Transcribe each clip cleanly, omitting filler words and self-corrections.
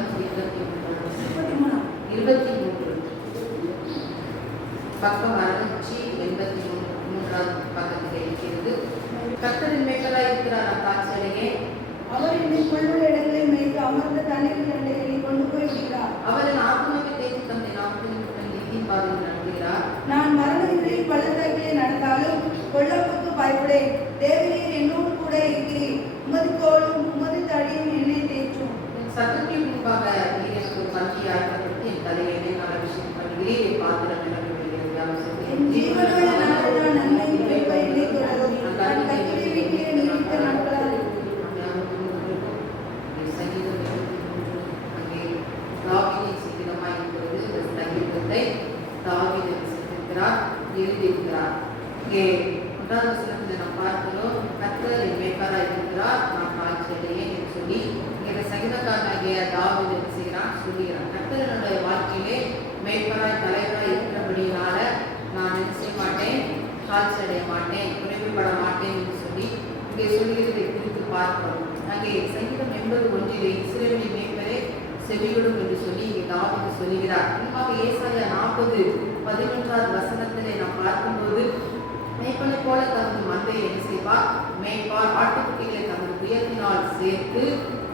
அதிகாரம் 23 பக்கம் 683 பக்கத்தில் இருக்கிறது. கர்த்தரின் மேய்ப்பராய் இருக்கிறார் அத்தாட்சியடையே. அவர் என்னை புல்லுள்ள இடங்களை மேய்த்து அமர்ந்த தண்ணீரின் அண்டைகளை கொண்டு போய் விடுகிறார். அவரின் ஆத்மாவை தேடி தந்தை நாமத்தின் நீதியின் பாதையில் நடத்துகிறார். நான் மரணங்களில் பள்ளத்தாக்கிலே நடந்தாலும் கொள்ளப்புக்கு பயப்படேன். தேவரீர் என்னோடு கூட இருக்கிறீர். உமது கோலும் உமது தடியும் என்னை தேற்றும். சத்துக்கு முன்பாக எனக்கு ஒரு பந்தி ஆயத்தப்படுத்தி என் தலையிலே நல்ல விஷயம் பண்ணுகிறேன். என் பாத்திரம் நிரம்பி வருகிறது. என் ஜீவனுள்ள நாளெல்லாம் நன்மை கிருபை என்னை தொடரும். நான் கர்த்தருடைய வீட்டிலே நீடித்த நாட்களால் எழுதியிருக்கிறார். இங்கே 1வது வசனத்தில் நாம் பார்க்கிறோம், கர்த்தர் என் மேய்ப்பராய் இருக்கிறார், நான் தாழ்ச்சியடையேன் என்று சொல்லி இங்கே சங்கீதக்காரனாகிய தாவீது என்ன செய்கிறான் சொல்லுகிறான். கர்த்தர் என்னுடைய வாழ்க்கையிலே மேய்ப்பராய் தலைவராய் இருக்கிறபடியினால நான் என்ன செய்ய மாட்டேன், தாழ்ச்சி அடைய மாட்டேன், குறைவுபட மாட்டேன் என்று சொல்லி இங்கே சொல்லுகிறதை குறித்து பார்க்கிறோம். அங்கே சங்கீதம் 81 இஸ்ரவேலின் மேய்ப்பரே செவிகொடும் என்று சொல்லி இங்கே தாவீது சொல்லுகிறார். முன்பாக ஏசாயா 40:11 வசனத்திலே நாம் பார்க்கும்போது, மேய்ப்பனை போல தமது மந்தையை என்ன செய்வார், மேய்ப்பார். ஆட்டுக்குட்டிகளை தமது புயத்தினால் சேர்த்து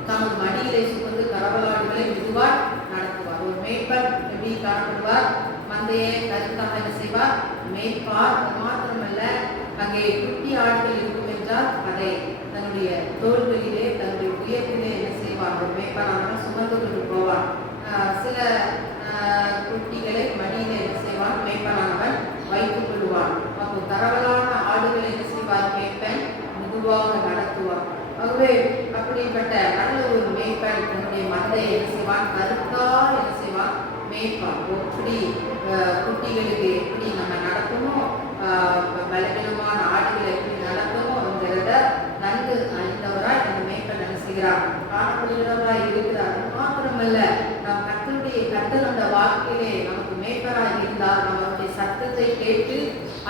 தமது மடியிலே சுமந்து கரவலாடுகளை மெதுவாய் நடத்துவார். ஒரு மேய்ப்பர் எப்படி காணப்படுவார், மந்தையை கருத்தாக என்ன செய்வார், மேய்ப்பார். அது மாத்திரமல்ல, அங்கே குட்டி ஆடுகள் இருக்கும் என்றால் அதை தன்னுடைய தோள்களிலே தன்னுடைய புயத்திலே என்ன செய்வார், ஒரு மேய்ப்பரானவன் சுமந்து கொண்டு போவார். சில குட்டிகளை மடியிலே என்ன செய்வான், மேய்ப்பனானவன் வைத்துக் கொள்வான். அப்போ தரவலான ஆடுகளை என்ன செய்வார், மேய்ப்பன் மெதுவாக நடத்துவார். ஆகவே அப்படிப்பட்ட நல்ல ஒரு மேய்ப்பன் தன்னுடைய மந்தையை என்ன செய்வான், கருத்தால் என்ன செய்வான், மேய்ப்பான். எப்படி குட்டிகளுக்கு எப்படி நம்ம நடத்தணும், பலவீனமான ஆடுகளை எப்படி நடத்தணும் என்கிறத நன்கு அறிந்தவராய் அந்த மேய்ப்பன் என்ன செய்கிறார், காணப்படுகிறவராய் இருக்கிறார். மாத்திரமல்ல, நாம் கர்த்தர் அந்த வாழ்க்கையிலே நமக்கு மேய்ப்பராய் இருந்தால் நம்மளுடைய சத்தத்தை கேட்டு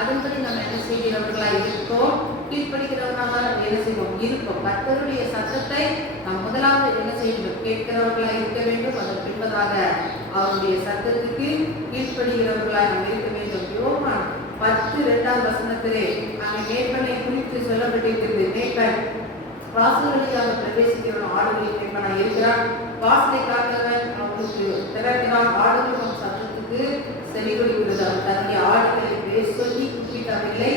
அதன்படி நம்ம என்ன செய்கிறவர்களாய் இருக்கோம், கீழ்ப்படுகிறவர்களாக நம்ம என்ன செய்வோம் இருப்போம். கர்த்தருடைய சத்தத்தை நாம் முதலாவது என்ன செய்யணும், கேட்கிறவர்களாய் இருக்க வேண்டும். அதன் பின்பதாக அவருடைய சத்தத்துக்கு கீழ்ப்படுகிறவர்களாய் நாம் இருக்க வேண்டும். யோவான் 10:2 வசனத்திலே அங்கே மேய்ப்பனை குறித்து சொல்லப்பட்டிருக்கிறது. மேய்ப்பன் வாசல் வழியாக பிரவேசிக்கிறவன் ஆடுகளின் மேய்ப்பனாய் இருக்கிறான். வாசலை காக்கிறவன் அவனுக்கு திறக்கிறான். ஆடுகளும் சத்தத்துக்கு செவி கொடுக்கிறது. அவன் தன்னுடைய ஆடுகளை பேர் சொல்லி கூப்பிட்டவில்லை,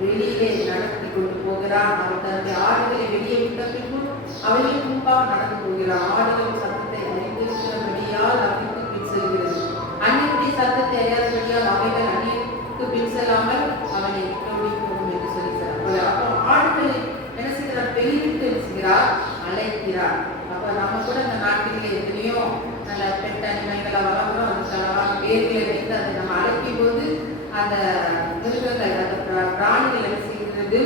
வெளியிலே நடத்தி கொண்டு போகிறான். அவன் தன்னுடைய ஆடுகளை வெளியே விட்ட பின்பு அவைகளுக்கு முன்பாக நடந்து போகிறான். ஆடுகளின் சத்தத்தை அறிந்திருக்கிறபடியால் அவனுக்கு பின் செல்கிறது. அந்நியனுடைய சத்தத்தை அறியாதபடியால் அவைகள் அந்நியனுக்கு பின் செல்லாமல் அவனை ஓடி போகும் என்று சொல்லிக்கிறார். அப்போ ஆடுகளை என்ன செய்கிறார், பெயரிட்டு என்ன செய்கிறார், அழைக்கிறார். அப்போ நம்ம கூட இந்த நாட்டிலே எத்தனையோ நல்ல பெட் அனிமைகளை வளர்க்குறோம். அதுக்கான பேர்களை வைத்து அதை நம்ம அழைக்கும் போது அந்த மிருகங்கள் அந்த பிராணிகள் என்ன செய்கிறது,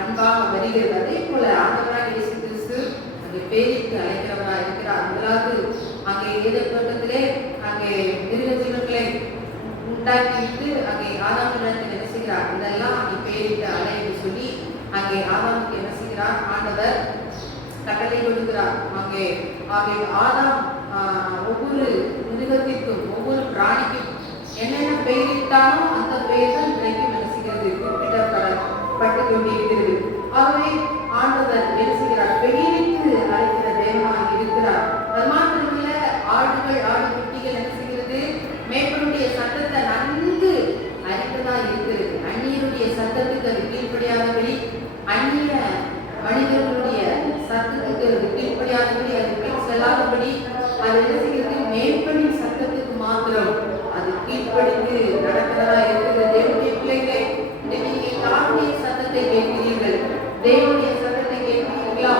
அன்பாக வருகிறது. அதே போல ஆண்டவராக இயேசு கிறிஸ்து அங்கே பேரிட்டு அழைக்கிறவராக இருக்கிறார். முதலாவது அங்கே ஏதோ தோட்டத்திலே அங்கே மிருக ஜீவன்களை உண்டாக்கிவிட்டு அங்கே ஆதாமிடத்தில் என்ன செய்கிறார், இதெல்லாம் அங்கே பேரிட்டு அலை என்று சொல்லி அங்கே ஆதாமுக்கு என்ன செய்கிறார், ஆண்டவர் கட்டளை கொடுக்கிறார். அங்கே ஆதாம் ஒவ்வொரு மிருகத்திற்கும் ஒவ்வொரு பிராணிக்கும் என்னென்ன பெயரிட்டானோ அந்த பெயர் தான் இன்றைக்கும் என்ன செய்கிறது, குறிப்பிடப்பட்டு கொண்டிருக்கிறது. ஆகவே ஆண்டவர் என்ன செய்கிறார், பெயரிட்டு அழைக்கிற தேவனாக இருக்கிறார். அது மாத்திரமல்ல, ஆடு குட்டிகள் என்ன செய்கிறது, மேய்ப்பனுடைய சத்தத்தை நன்கு அறிந்ததா இருக்கிறது. அந்நியருடைய சத்தத்துக்கு அது கீழ்ப்படியாதபடி, அந்நிய மனிதர்களுடைய சத்தத்துக்கு அது கீழ்ப்படியாதபடி, அது பின் செல்லாதபடி அது என்ன செய்கிறது, மேய்ப்பனின் சத்தத்துக்கு மாத்திரம் அது கீழ்ப்படிந்து நடக்கிறதா இருக்கிறது. தேவனுடைய பிள்ளைகளை நீங்கள் தானுடைய சத்தத்தை கேட்கிறீர்கள், தேவனுடைய சத்தத்தை கேட்கிறீர்களா?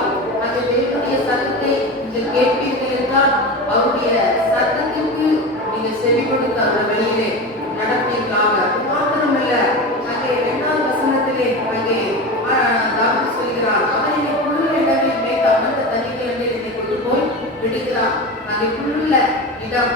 அந்த தேவனுடைய சத்தத்தை நீங்கள் கேட்பீர்கள் என்றால் அவருடைய சத்தத்திற்கு நீங்கள் செவி கொடுத்து அந்த வழியிலே நடப்பீர்களாக. மாத்திரமல்ல, அங்கே 2வது வசனத்திலே அங்கே தாவீது சொல்கிறார், அவர் என்னை புல்லுள்ள இடங்களில் மேய்த்து அமர்ந்த தண்ணீர்கள் என்னை கொண்டு போய் விடுகிறார். அங்கே புல்லுள்ள இடம்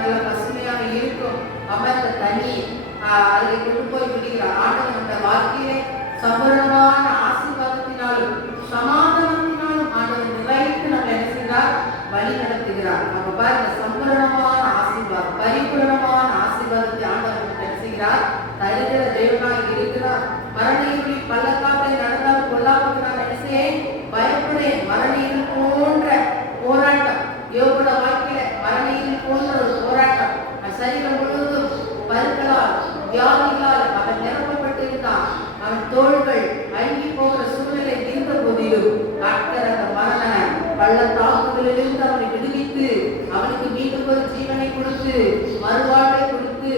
நல்ல பசுமையாக இருக்கும், அமர்ந்த தண்ணீர் அதை கொண்டு போய் விடுகிறார். ஆண்டவர் அந்த வாழ்க்கையிலே சம்பூர்ணமான ஆசீர்வாதத்தினாலும் சமாதானத்தினாலும் ஆண்டவர் நிறைத்து நம்ம என்ன செய்கிறார், வழி நடத்துகிறார். பாருங்க, சம்பூரணமான ஆசீர்வாதம், பரிபூரணமான ஆசீர்வாதத்தை ஆண்டவர் நமக்கு என்ன செய்கிறார்? தருகிற தேவனாக இருக்கிறார். மரண இருளில் பள்ளத்தாக்கை நடந்தால் பொல்லாப்புக்கு நான் என்ன செய்ய பயப்படேன். மரண இருள் போன்ற போராட்டம் யோபுட வாழ்க்கையில மரண இருள் போன்ற ஒரு போராட்டம். சரீரம் முழுவதும் பருக்களால் வியாதிகளால் அவன் நிரப்பப்பட்டிருந்தான். அவன் தோள்கள் அழுகி போகிற சூழ்நிலை இருந்த போதிலும் கர்த்தர் அந்த மரண பள்ளத்தாக்குகளிலிருந்து அவனை விடுவித்து அவனுக்கு மீண்டும் ஒரு ஜீவனை கொடுத்து மறுவாழ்வை கொடுத்து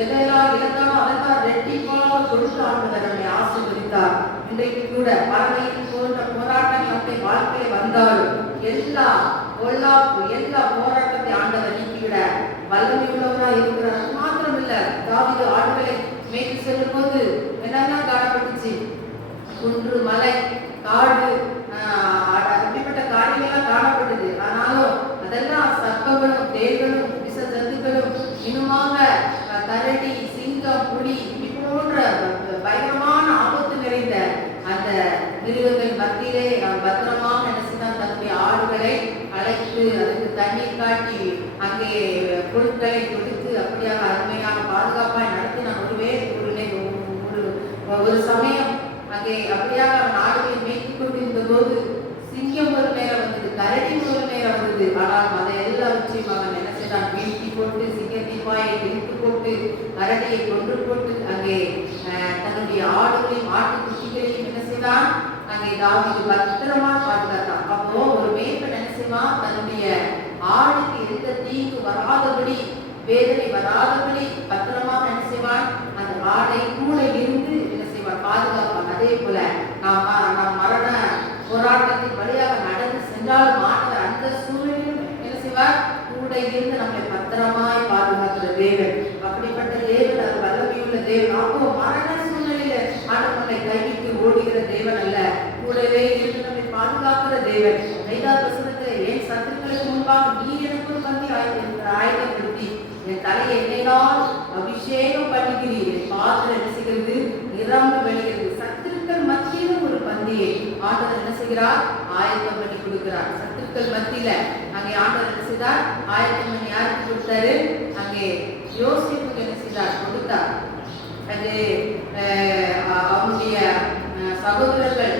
எதையெல்லாம் இழந்தானோ அதெல்லாம் ரெட்டிப்பாக கொடுத்து ஆண்டவர் நம்மை ஆசீர்வதித்தார். இன்றைக்கு கூட மரணம் போன்ற போராட்டங்கள் நம்முடைய வாழ்க்கையில் வந்தாலும் எல்லா பொல்லாப்பு எல்லா போராட்டத்தை ஆண்டவர் நீக்கிவிட வல்லமை உள்ளவராக இருக்கிறார். மாத்திரம் இல்ல, தாவீது ஆடுகளை மேய்த்து செல்லும் போது என்னெல்லாம் காணப்பட்டுச்சு? குன்று, மலை, காடு, அப்படிப்பட்ட காரியங்கள்லாம் காணப்பட்டது. ஆனாலும் அதெல்லாம் சர்ப்பங்களும் தேள்களும் விஷ ஜந்துக்களும் இன்னுமாக கரடி, சிங்கம், புலி இப்படி போன்ற பயங்கரமான ஆபத்து நிறைந்த அந்த மிருகங்கள் மத்தியிலே பத்திரமாக என்ன செய்தான்? தன்னுடைய ஆடுகளை அழைத்து அதுக்கு தண்ணீர் காட்டி அங்கே பொருட்களை கொடுத்து அப்படியாக அருமையாக பாதுகாப்பாக நடத்தினான். ஒரு சமயம் அங்கே அப்படியாக அவன் ஆடுகளை மேய்த்து கொண்டிருந்த போது சிங்கம் ஒரு நேரம் வந்தது, கரடி ஒரு நேரம் வந்தது. ஆனால் அதை எல்லாவற்றையும் அவன் என்ன செய்தான்? வீழ்த்தி போட்டு சிங்கத்தின் வாயை இழுத்து போட்டு கரடியை கொன்று போட்டு அங்கே தன்னுடைய ஆடுகளையும் ஆட்டுக்குட்டிகளையும் என்ன செய்தான்? அங்கே தாவீது பத்திரமா பாதுகாத்தான். அப்போ ஒரு மேய்ப்பன் என்ன செய்வான்? தன்னுடைய ஆடுக்கு எந்த தீங்கு வராதபடி, வேதனை வராதபடி பத்திரமாக என்ன செய்வான்? அந்த ஆடை கூட இருந்து என்ன செய்வான்? பாதுகாப்பான். அதே போல நாம் மரண போராட்டத்தின் வழியாக நடந்து சென்றாலும் ஆண்டவர் அந்த சூழ்நிலையும் என்ன செய்வார்? கூட இருந்து நம்மை பத்திரமாய் பாதுகாக்கிற தேவன். அப்படிப்பட்ட தேவன், அது வல்லமையுள்ள தேவன். அப்போ மரண சூழ்நிலையில ஆண்டவர் நம்மை கைவிட்டு ஓடுகிற தேவன் அல்ல, கூடவே இருந்து நம்மை பாதுகாக்கிற தேவன். 5வது வசனத்துல, என் சத்துருக்களுக்கு முன்பாக நீ எனக்கு ஒரு பந்தி ஆயத்தப்படுத்தி என் தலையை எண்ணெயினால் அபிஷேகம் பண்ணுகிறீர். என் பாத்திரம் என்ன செய்கிறது? நிரம்பி வழிகிறது. சத்துருக்கள் மத்தியிலும் ஒரு பந்தியை ஆண்டவர் என்ன செய்கிறார்? ஆயத்தம் பண்ணி கொடுக்கிறார். சத்துருக்கள் மத்தியில அங்கே ஆண்டவர் என்ன செய்தார்? ஆயத்தம் பண்ணி யாருக்கு கொடுத்தாரு? அங்கே யோசேப்புக்கு என்ன செய்தார்? கொடுத்தார். அது அவனுடைய சகோதரர்கள்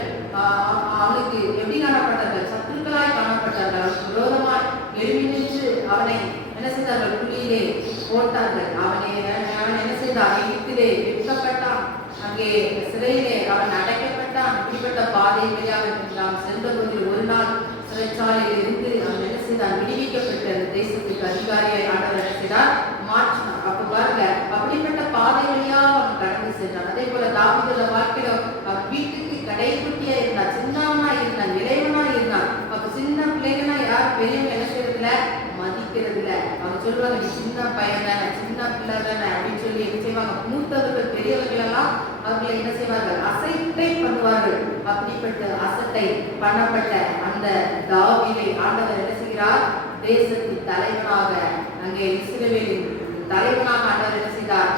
அவனுக்கு எப்படி காணப்பட்டார்கள்? சத்துருக்களாய் காணப்பட்டார்கள். அவனுக்கு விரோதமாய் எழுப்பி நின்று அவனை என்ன செய்தார்கள்? குழியிலே போட்டார்கள். அவன் என்ன செய்தான்? எகிப்திலே விற்கப்பட்டான். அங்கே சிறையிலே அவன் அடைக்கப்பட்டான். இப்படிப்பட்ட பாதை வழியாக நாம் சென்ற போது ஒரு நாள் சிறைச்சாலையில் இருந்து அவன் என்ன செய்தான்? விடுவிக்கப்பட்ட தேசத்துக்கு அதிகாரியை ஆண்டவர் என்ன செய்தார்? மாற்றினார். அப்ப பாருங்க, அப்படிப்பட்ட பாதை வழியாக அவன் கடந்து சென்றான். அதே போல தாவீதுடைய வாழ்க்கையில அவன் வீட்டுக்கு கடைக்குட்டியா இருந்தான், சின்னவனா இருந்தான், இளைவனா இருந்தான். அப்ப சின்ன பிள்ளைங்கன்னா யார் பெரியவங்க என்ன செய்யறதுல மதிக்கிறது இல்ல. அவங்க சொல்லுவாங்க, நீ சின்ன பையன் தானே, சின்ன பிள்ளை தானே அப்படின்னு சொல்லி என்ன செய்வாங்க? மூத்தவர்கள் பெரியவர்கள் எல்லாம் அவர்களை என்ன செய்வார்கள்? அசட்டை பண்ணுவார்கள். அப்படிப்பட்ட அசட்டை பண்ணப்பட்ட அந்த தாவீதை ஆண்டவர் என்ன செய்கிறார்? தேசத்தின் தலைவனாக, அங்கே இஸ்ரவேலின் தலைவனாக ஆண்டவர் என்ன செய்தார்?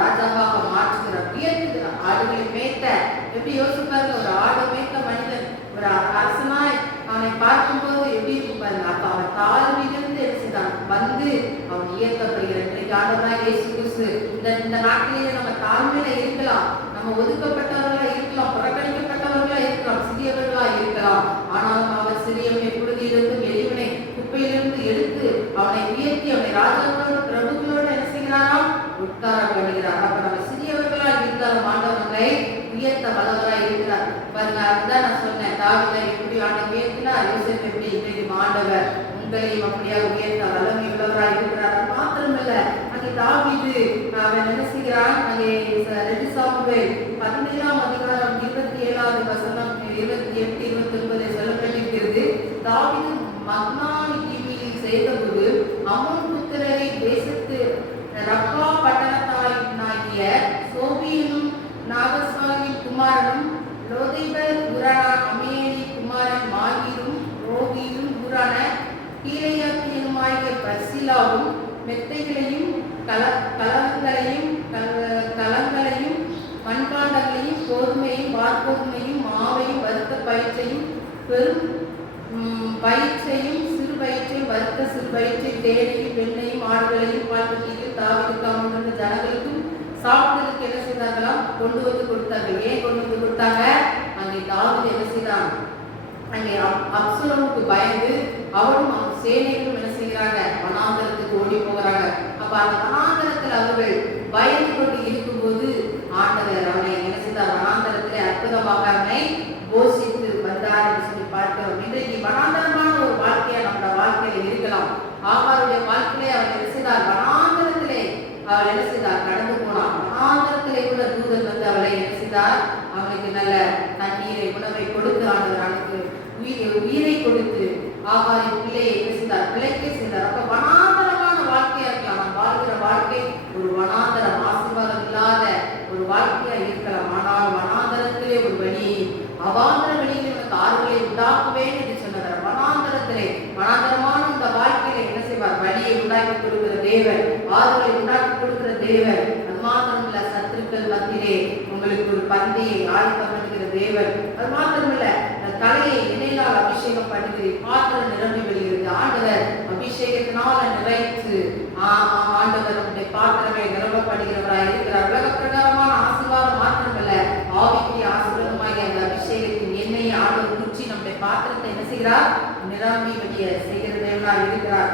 ராஜாவாக மாற்றுகிறார், உயர்த்துகிறார். ஆடுகளை மேய்த்த, எப்படி யோசிப்பாரு? ஒரு ஆடு மேய்த்த மனிதன், ஒரு அரசனாய் அவனை பார்க்கும்போது எப்படி இருக்கும் பாருங்க. அப்ப அவன் தாழ்மையிலிருந்து என்ன செய்தான்? வந்து அவன் உயர்த்தப்படுகிறான். இன்றைக்கு ஆண்டவராகிய இயேசு கிறிஸ்து இந்த நாட்டிலேயே நம்ம தாழ்மையில இருக்கலாம், நம்ம ஒதுக்கப்பட்டவர்களா இருக்கலாம், புறக்கணிக்கப்பட்டவர்களா இருக்கலாம், சிறியவர்களா இருக்கலாம். ஆனாலும் அவர் சிறியவனை புழுதியிலிருந்து எளிவனை குப்பையிலிருந்து எடுத்து அவனை உயர்த்தி அவனை ராஜாக்களோடு பிரபுக்களோடு என்ன செய்கிறாராம்? உட்கார பண்ணுகிறார். அப்ப நம்ம சிறியவர்களா இருந்தாலும் ஆண்டவர்களை உயர்த்த வல்லவராய் இருக்கிறார். பாருங்க, அதுதான் நான் சொன்னேன். தாவீதை எப்படி ஆண்டவர் உயர்த்தினார், யோசேப்பு எப்படி இன்றைக்கு ஆண்டவர் உங்களையும் அப்படியாக உயர்த்த வல்லமை உள்ளவராய் இருக்கிறார். மாத்திரமல்ல, அங்கே தாவீது அவன் என்ன செய்கிறான்? அங்கே 2 சாமுவேல் 17ஆம் அதிகாரம் 27வது வசனம் 28, 29 சொல்லப்பட்டிருக்கிறது. தாவீது மக்னானி தீவில் செய்தபோது அம்மோன் புத்திரரை தேசத்து ரப்பா பட்டணத்தாயினாகிய சோபியனும் நாகசாலின் குமாரனும் லோதேபர் ஊரான அமேலி குமாரன் மாகீரும் ரோகியும் ஊரான கீலேயாத்தியனுமாகிய பர்சிலாவும் மெத்தைகளையும் கலங்களையும் மண்பாண்டங்களையும் கோதுமையும் வார்கோதுமையும் மாவையும் வறுத்த பயிற்சையும் பெரும் பயிற்சையும் சிறு பயிற்சையும் வறுத்த சிறு பயிற்சை தேனையும் வெண்ணையும் ஆடுகளையும் பால்பட்டியில் தாவீதுக்கு அமர்ந்திருந்த ஜனங்களுக்கும் சாப்பிட்டதுக்கு என்ன செய்தார்களாம்? கொண்டு வந்து கொடுத்தார்கள். ஏன் கொண்டு வந்து கொடுத்தாங்க? அங்கே தாவீது என்ன செய்தான்? அங்கே அப்சலோமுக்கு பயந்து அவரும் சேனைகளும் என்ன செய்கிறாங்க? வனாந்தரத்துக்கு ஓடி போகிறாங்க. அப்ப அந்த வனாந்தரத்தில் அவர்கள் பயந்து கொண்டு இருக்கும்போது ஆண்டவர் அவனை என்ன செய்தார்? வனாந்தரத்திலே அற்புதமாக அவனை போஷித்து வந்தார் என்று சொல்லி பார்க்கிறோம். இன்றைக்கு வனாந்தரமான ஒரு வாழ்க்கையா நம்மளோட வாழ்க்கையில இருக்கலாம். ஆகாருடைய வாழ்க்கையிலே அவர் என்ன செய்தார்? வனாந்தரத்திலே அவள் என்ன செய்தார்? கடந்து போனார். வனாந்தரத்திலே கூட தூதன் வந்து அவளை என்ன செய்தார்? அவனுக்கு நல்ல தண்ணீரை உணவை கொடுத்து ஆண்டவர் அவனுக்கு உயிரை கொடுத்து ஆகாரின் பிள்ளையை என்ன செய்தார்? பிழைக்க செய்தார். அப்ப வனாந்தரமான வாழ்க்கையா இருக்கலாம். நாம் வாழ்கிற வாழ்க்கை ஒரு வனாந்தரம், ஆசீர்வாதம் இல்லாத ஒரு வாழ்க்கையா இருக்கலாம். ஆனால் வனாந்தரத்திலே ஒரு வழி, அவாந்தர வழியில் உனக்கு ஆறுகளை உண்டாக்குவேன் என்று சொன்னார். வனாந்தரத்திலே வனாந்தரமான இந்த வாழ்க்கையில என்ன செய்வார்? வழியை உண்டாக்கி கொடுக்கிற தேவன், ஆறுகளை உண்டாக்கி கொடுக்கிற தேவன். அது மாத்திரமில்ல, சத்துருக்கள் மத்தியிலே உங்களுக்கு ஒரு பந்தியை ஆயத்தம் பண்ணுகிற தேவன். அது மாத்திரமில்ல, தலையை எண்ணெயினால் அபிஷேகம் பண்ணுகிறேன், பாத்திரம் நிரம்பி வெளிகிறது. ஆண்டவர் அபிஷேகத்தினால நிறைத்து ஆண்டவர் நம்முடைய பாத்திரங்களை நிரம்பப்படுகிறவராய் இருக்கிறார். உலக பிரகாரமான ஆசீர்வாதம் மாத்திரமல்ல, ஆவிக்குரிய ஆசீர்வாதமாகிய அந்த அபிஷேகத்தின் எண்ணெயை ஆண்டவர் குச்சி நம்முடைய பாத்திரத்தை என்ன செய்கிறார்? நிரம்பி வெளிய செய்கிற தேவனாய் இருக்கிறார்.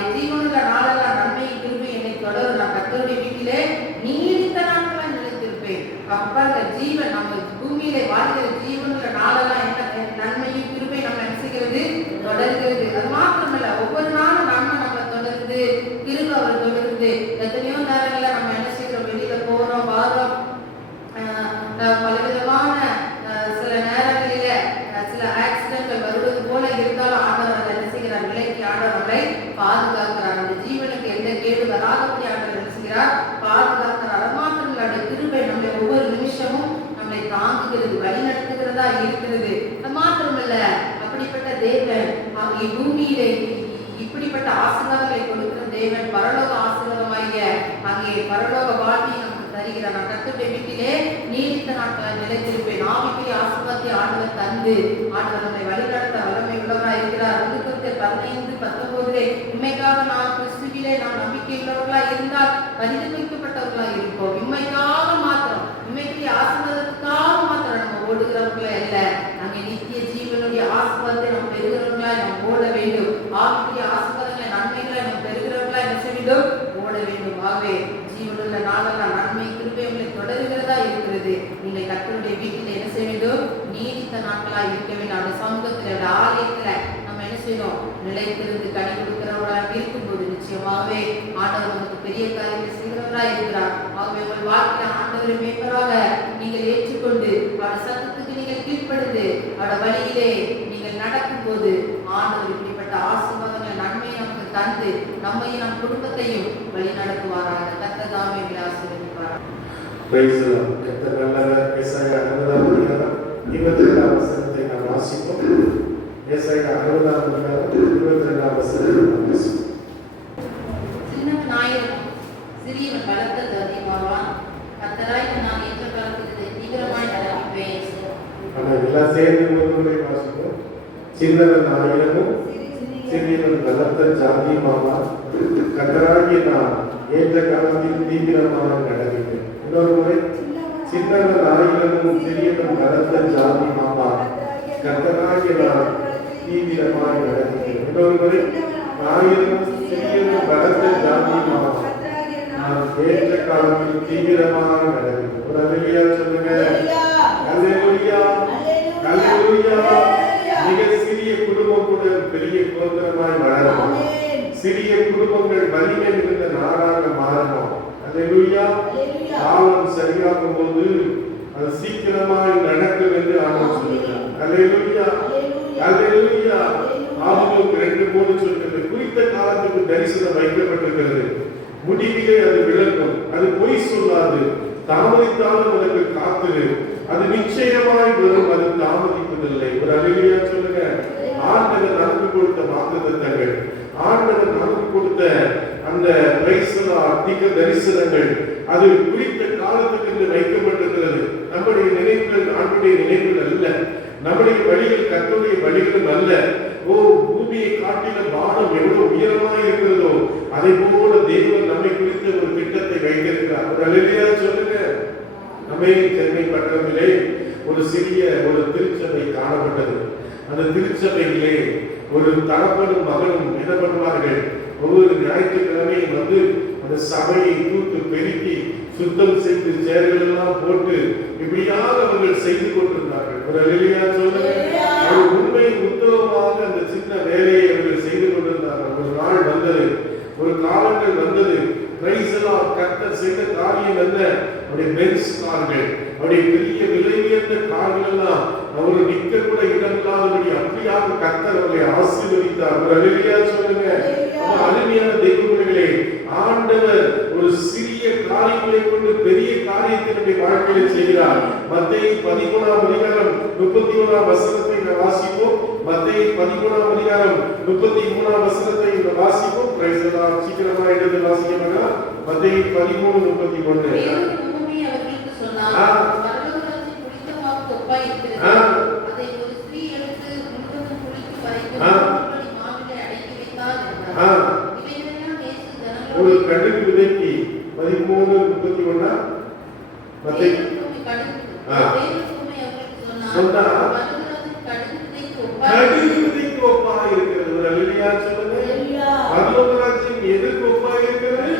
என் ஜீவனுள்ள நாளெல்லாம் நன்மையும் கிருபை என்னை தொடரும். நான் கர்த்தருடைய வீட்டிலே நீடித்த நாட்களாய் நிலைத்திருப்பேன். அப்ப ஜீவன் நம்ம பூமியிலே வாழ்கிற ஜீவனுள்ள நாளெல்லாம் என்ன நன்மையும் கிருபை நம்ம என்ன செய்கிறது? தொடர்கிறது. அது மாத்திரமல்ல, ஒவ்வொரு நாளும் நன்மை நம்ம தொடருது, கிருபை அவர் தொடருது. எத்தனையோ நேரங்கள்ல நம்ம என்ன செய்கிறோம்? வெளியில போறோம், வாரோம், பலவிதமான சில நேரங்களில சில ஆக்சிடென்ட்கள் வருவது போல இருந்தாலும் ஆண்டவர் என்ன செய்கிறார்? விலைக்கு ஆண்டவர்களை பாதுகாக்கிறார். அந்த ஜீவனுக்கு எந்த கேடு வராதபடி ஆண்டவர் என்ன செய்கிறார்? பாதுகாக்கிறார். அது மாத்திரமல்ல, அந்த கிருபை நம்மை ஒவ்வொரு நிமிஷமும் நம்மை தாங்குகிறது, வழி நடத்துகிறதா இருக்கிறது. அது மாத்திரமல்ல, அப்படிப்பட்ட தேவன் பூமியிலே இப்படிப்பட்ட ஆசீர்வாதங்களை கொடுக்கிற தேவன், பரலோக ஆசீர்வாதமாகிய அங்கே பரலோக வாழ்வை நமக்கு தருகிறார். நான் கர்த்தருடைய வீட்டிலே நீடித்த நாட்களாய் நிலைத்திருப்பேன். ஆவிக்குரிய ஆசீர்வாதத்தை ஆண்டவர் தந்து ஆண்டவர் நம்மை வழிநடத்த வல்லமை உள்ளவராய் இருக்கிறார். 15:19 உண்மைக்காக நான் கிறிஸ்துவிலே நாம் நம்பிக்கை உள்ளவர்களாய் இருந்தால் பரிதபிக்கப்பட்டவர்களாய் இருப்போம். உண்மைக்காக மாத்திரம், உண்மைக்குரிய ஆசீர்வாதத்துக்காக மாத்திரம் நம்ம ஓடுகிறவர்களே அல்ல, அங்கே நித்திய ஜீவனுடைய ஆசீர்வாதத்தை நாம் பெறுகிறவர்களாய் நாம் ஓட வேண்டும். ஆவிக்குரிய ஆசீர்வாதங்களை, நன்மைகளை நாம் பெறுகிறவர்களாய் என்ன செய்ய வேண்டும்? ஓட வேண்டும். ஆகவே ஜீவனுள்ள நாளெல்லாம் நன்மை கிருபை உங்களை தொடர்கிறதா இருக்கிறது. நீங்கள் கர்த்தருடைய வீட்டில் என்ன செய்ய வேண்டும்? நீடித்த நாட்களாய் இருக்க வேண்டும். அந்த சமூகத்தில், ஆலயத்துல நம்ம என்ன செய்யணும்? நிலைத்திருந்து கனி கொடுக்கிறவர்களாக இருக்கும்போது நிச்சயமாகவே ஆண்டவர் நமக்கு பெரிய காரியத்தை செய்கிறவராக இருக்கிறார். ஆகவே உங்கள் வாழ்க்கையில ஆண்டவரை மேம்பராக நீங்கள் ஏற்றுக்கொண்டு அவருடைய சத்தத்துக்கு நீங்கள் கீழ்ப்படுது அவருடைய வழியிலே நீங்கள் நடக்கும் போது ஆண்டவர் இப்படிப்பட்ட ஆசீர்வாதங்களை, நன்மையை நமக்கு தந்து நம்மையும் நம் குடும்பத்தையும் வழி நடத்துவாராக. கர்த்தர் தாமே எங்களை ஆசீர்வதிப்பாராக. Price the Lord. கர்த்தர் நல்லவர். ஏசாயா 60 வசனத்தை நாம் வாசிப்போம். ஏசாயா 60 வசனத்தை நாம் வாசிப்போம். சின்னவன் ஆயிரம், சிறியவன் பலத்த அதிகமாவான். கர்த்தராய் நான் ஏற்ற காலத்துக்கு தீவிரமாய் நடப்பேன். ஆனா எல்லாம் சேர்ந்து ஒரு முறை வாசிப்போம். சின்னவன் ஆயிரமும் சிறியவன் பலத்த ஜாதியுமாவான். கர்த்தராகிய நான் ஏற்ற காலத்தில் தீவிரமாக நடப்பேன். இன்னொரு முறை, சின்னவன் ஆயிரமும் சிறியவன் பலத்த ஜாதியுமாவான். கர்த்தராகிய நான் தீவிரமாய் நடப்பேன். இன்னொரு முறை, ஆயிரமும் சிறியவன் பலத்த ஜாதியுமாவான். நான் ஏற்ற காலத்தில் தீவிரமாக நடப்பேன். ஒரு அல்லேலூயா சொல்லுங்க. அல்லேலூயா, அல்லேலூயா. மிக சிறிய குடும்பம் கூட பெரிய கோத்திரமாய் வளரலாம். சிறிய குடும்பங்கள் வலிமை மிகுந்த நாடாக மாறலாம். அல்லேலூயா. காலம் சரியாகும் போது அது சீக்கிரமாய் நடக்கும் என்று ஆண்டவர் சொல்கிறார். அல்லேலூயா, அல்லேலூயா. ஆபத்து 2:3 சொல்கிறது. குறித்த காலத்துக்கு தரிசனம் வைக்கப்பட்டிருக்கிறது, முடிவிலே அது விளங்கும், அது பொய் சொல்லாது, தாமதித்தாலும் அதற்கு காத்திரு, அது நிச்சயமாய் வரும், அது தாமதிப்பதில்லை. ஒரு அல்லேலூயா சொல்லுங்க. ஆண்டவர் நமக்கு கொடுத்த வாக்குத்தத்தங்கள், ஆண்டவர் நமக்கு கொடுத்த அந்த தீர்க்க தரிசனங்கள், அது குறித்த காலத்துக்கு என்று வைக்கப்பட்டிருக்கிறது. நம்முடைய நினைவுகள் ஆண்டுடைய நினைவுகள் அல்ல, நம்முடைய வழிகள் கர்த்தருடைய வழிகளும் அல்ல. பூமியை காட்டில வானம் எவ்வளவு உயரமாய் இருக்கிறதோ திருச்சபையிலே ஒரு தகப்பனும் மகனும் என்ன பண்ணுவார்கள்? ஒவ்வொரு ஞாயிற்றுக்கிழமையும் வந்து அந்த சபையை தூத்து பெருக்கி சுத்தம் செய்து சேர்கள் எல்லாம் போட்டு இப்படியாக அவர்கள் செய்து கொண்டிருந்தார்கள். ஒரு அல்லேலூயா சொல்லுங்க. ஒரு உண்மை உத்தவமாக அந்த சின்ன வேலையை அவர்கள் செய்து கொண்டிருந்தார்கள். ஒரு நாள் வந்தது, ஒரு காலங்கள் வந்தது. பிரைஸ் எல்லாம் கர்த்தர் செய்த காரியம் என்ன? அவருடைய பென்ஸ் கார்கள், அவருடைய பெரிய விலை உயர்ந்த கார்கள் எல்லாம் அவர் நிற்க கூட இடமில்லாதபடி அப்படியாக கர்த்தர் அவர்களை ஆசீர்வதித்தார். ஒரு அல்லேலூயா சொல்லுங்க. அருமையான தெய்வங்களே, ஆண்டவர் ஒரு சிறிய காரியங்களை கொண்டு பெரிய காரியத்தை நம்முடைய வாழ்க்கையில் செய்கிறார். மத்தேயு 13ஆம் அதிகாரம் 31ஆம் வசனத்தை நாம் வாசிப்போம். மத்தேயு 13ஆம் அதிகாரம் 33ஆம் வசனத்தை நாம் வாசிப்போம். Price the Lord. சீக்கிரமா எடுத்து வாசிக்கலாமா? மத்தேயு 13:31. அவர்களுக்கு சொன்னார், பரலோகராஜ்யம் குடித்த வாக்கு ஒப்பாய் இருக்கிறது. அதை ஒரு ஸ்திரீ எடுத்து முழுவதும் குளித்து பறித்து மாவிலே அடக்கி வைத்தார் என்றார். இவைகளெல்லாம் இயேசு ஜனங்களோடு ஒரு கடுகு விதைக்கு 13:31 மத்தேயு கடுகு ஒப்பாய் இருக்கிறது. ஒரு அல்லேலூயா சொல்லுங்க. பரலோகராஜ்யம் எதற்கு ஒப்பாய் இருக்கிறது?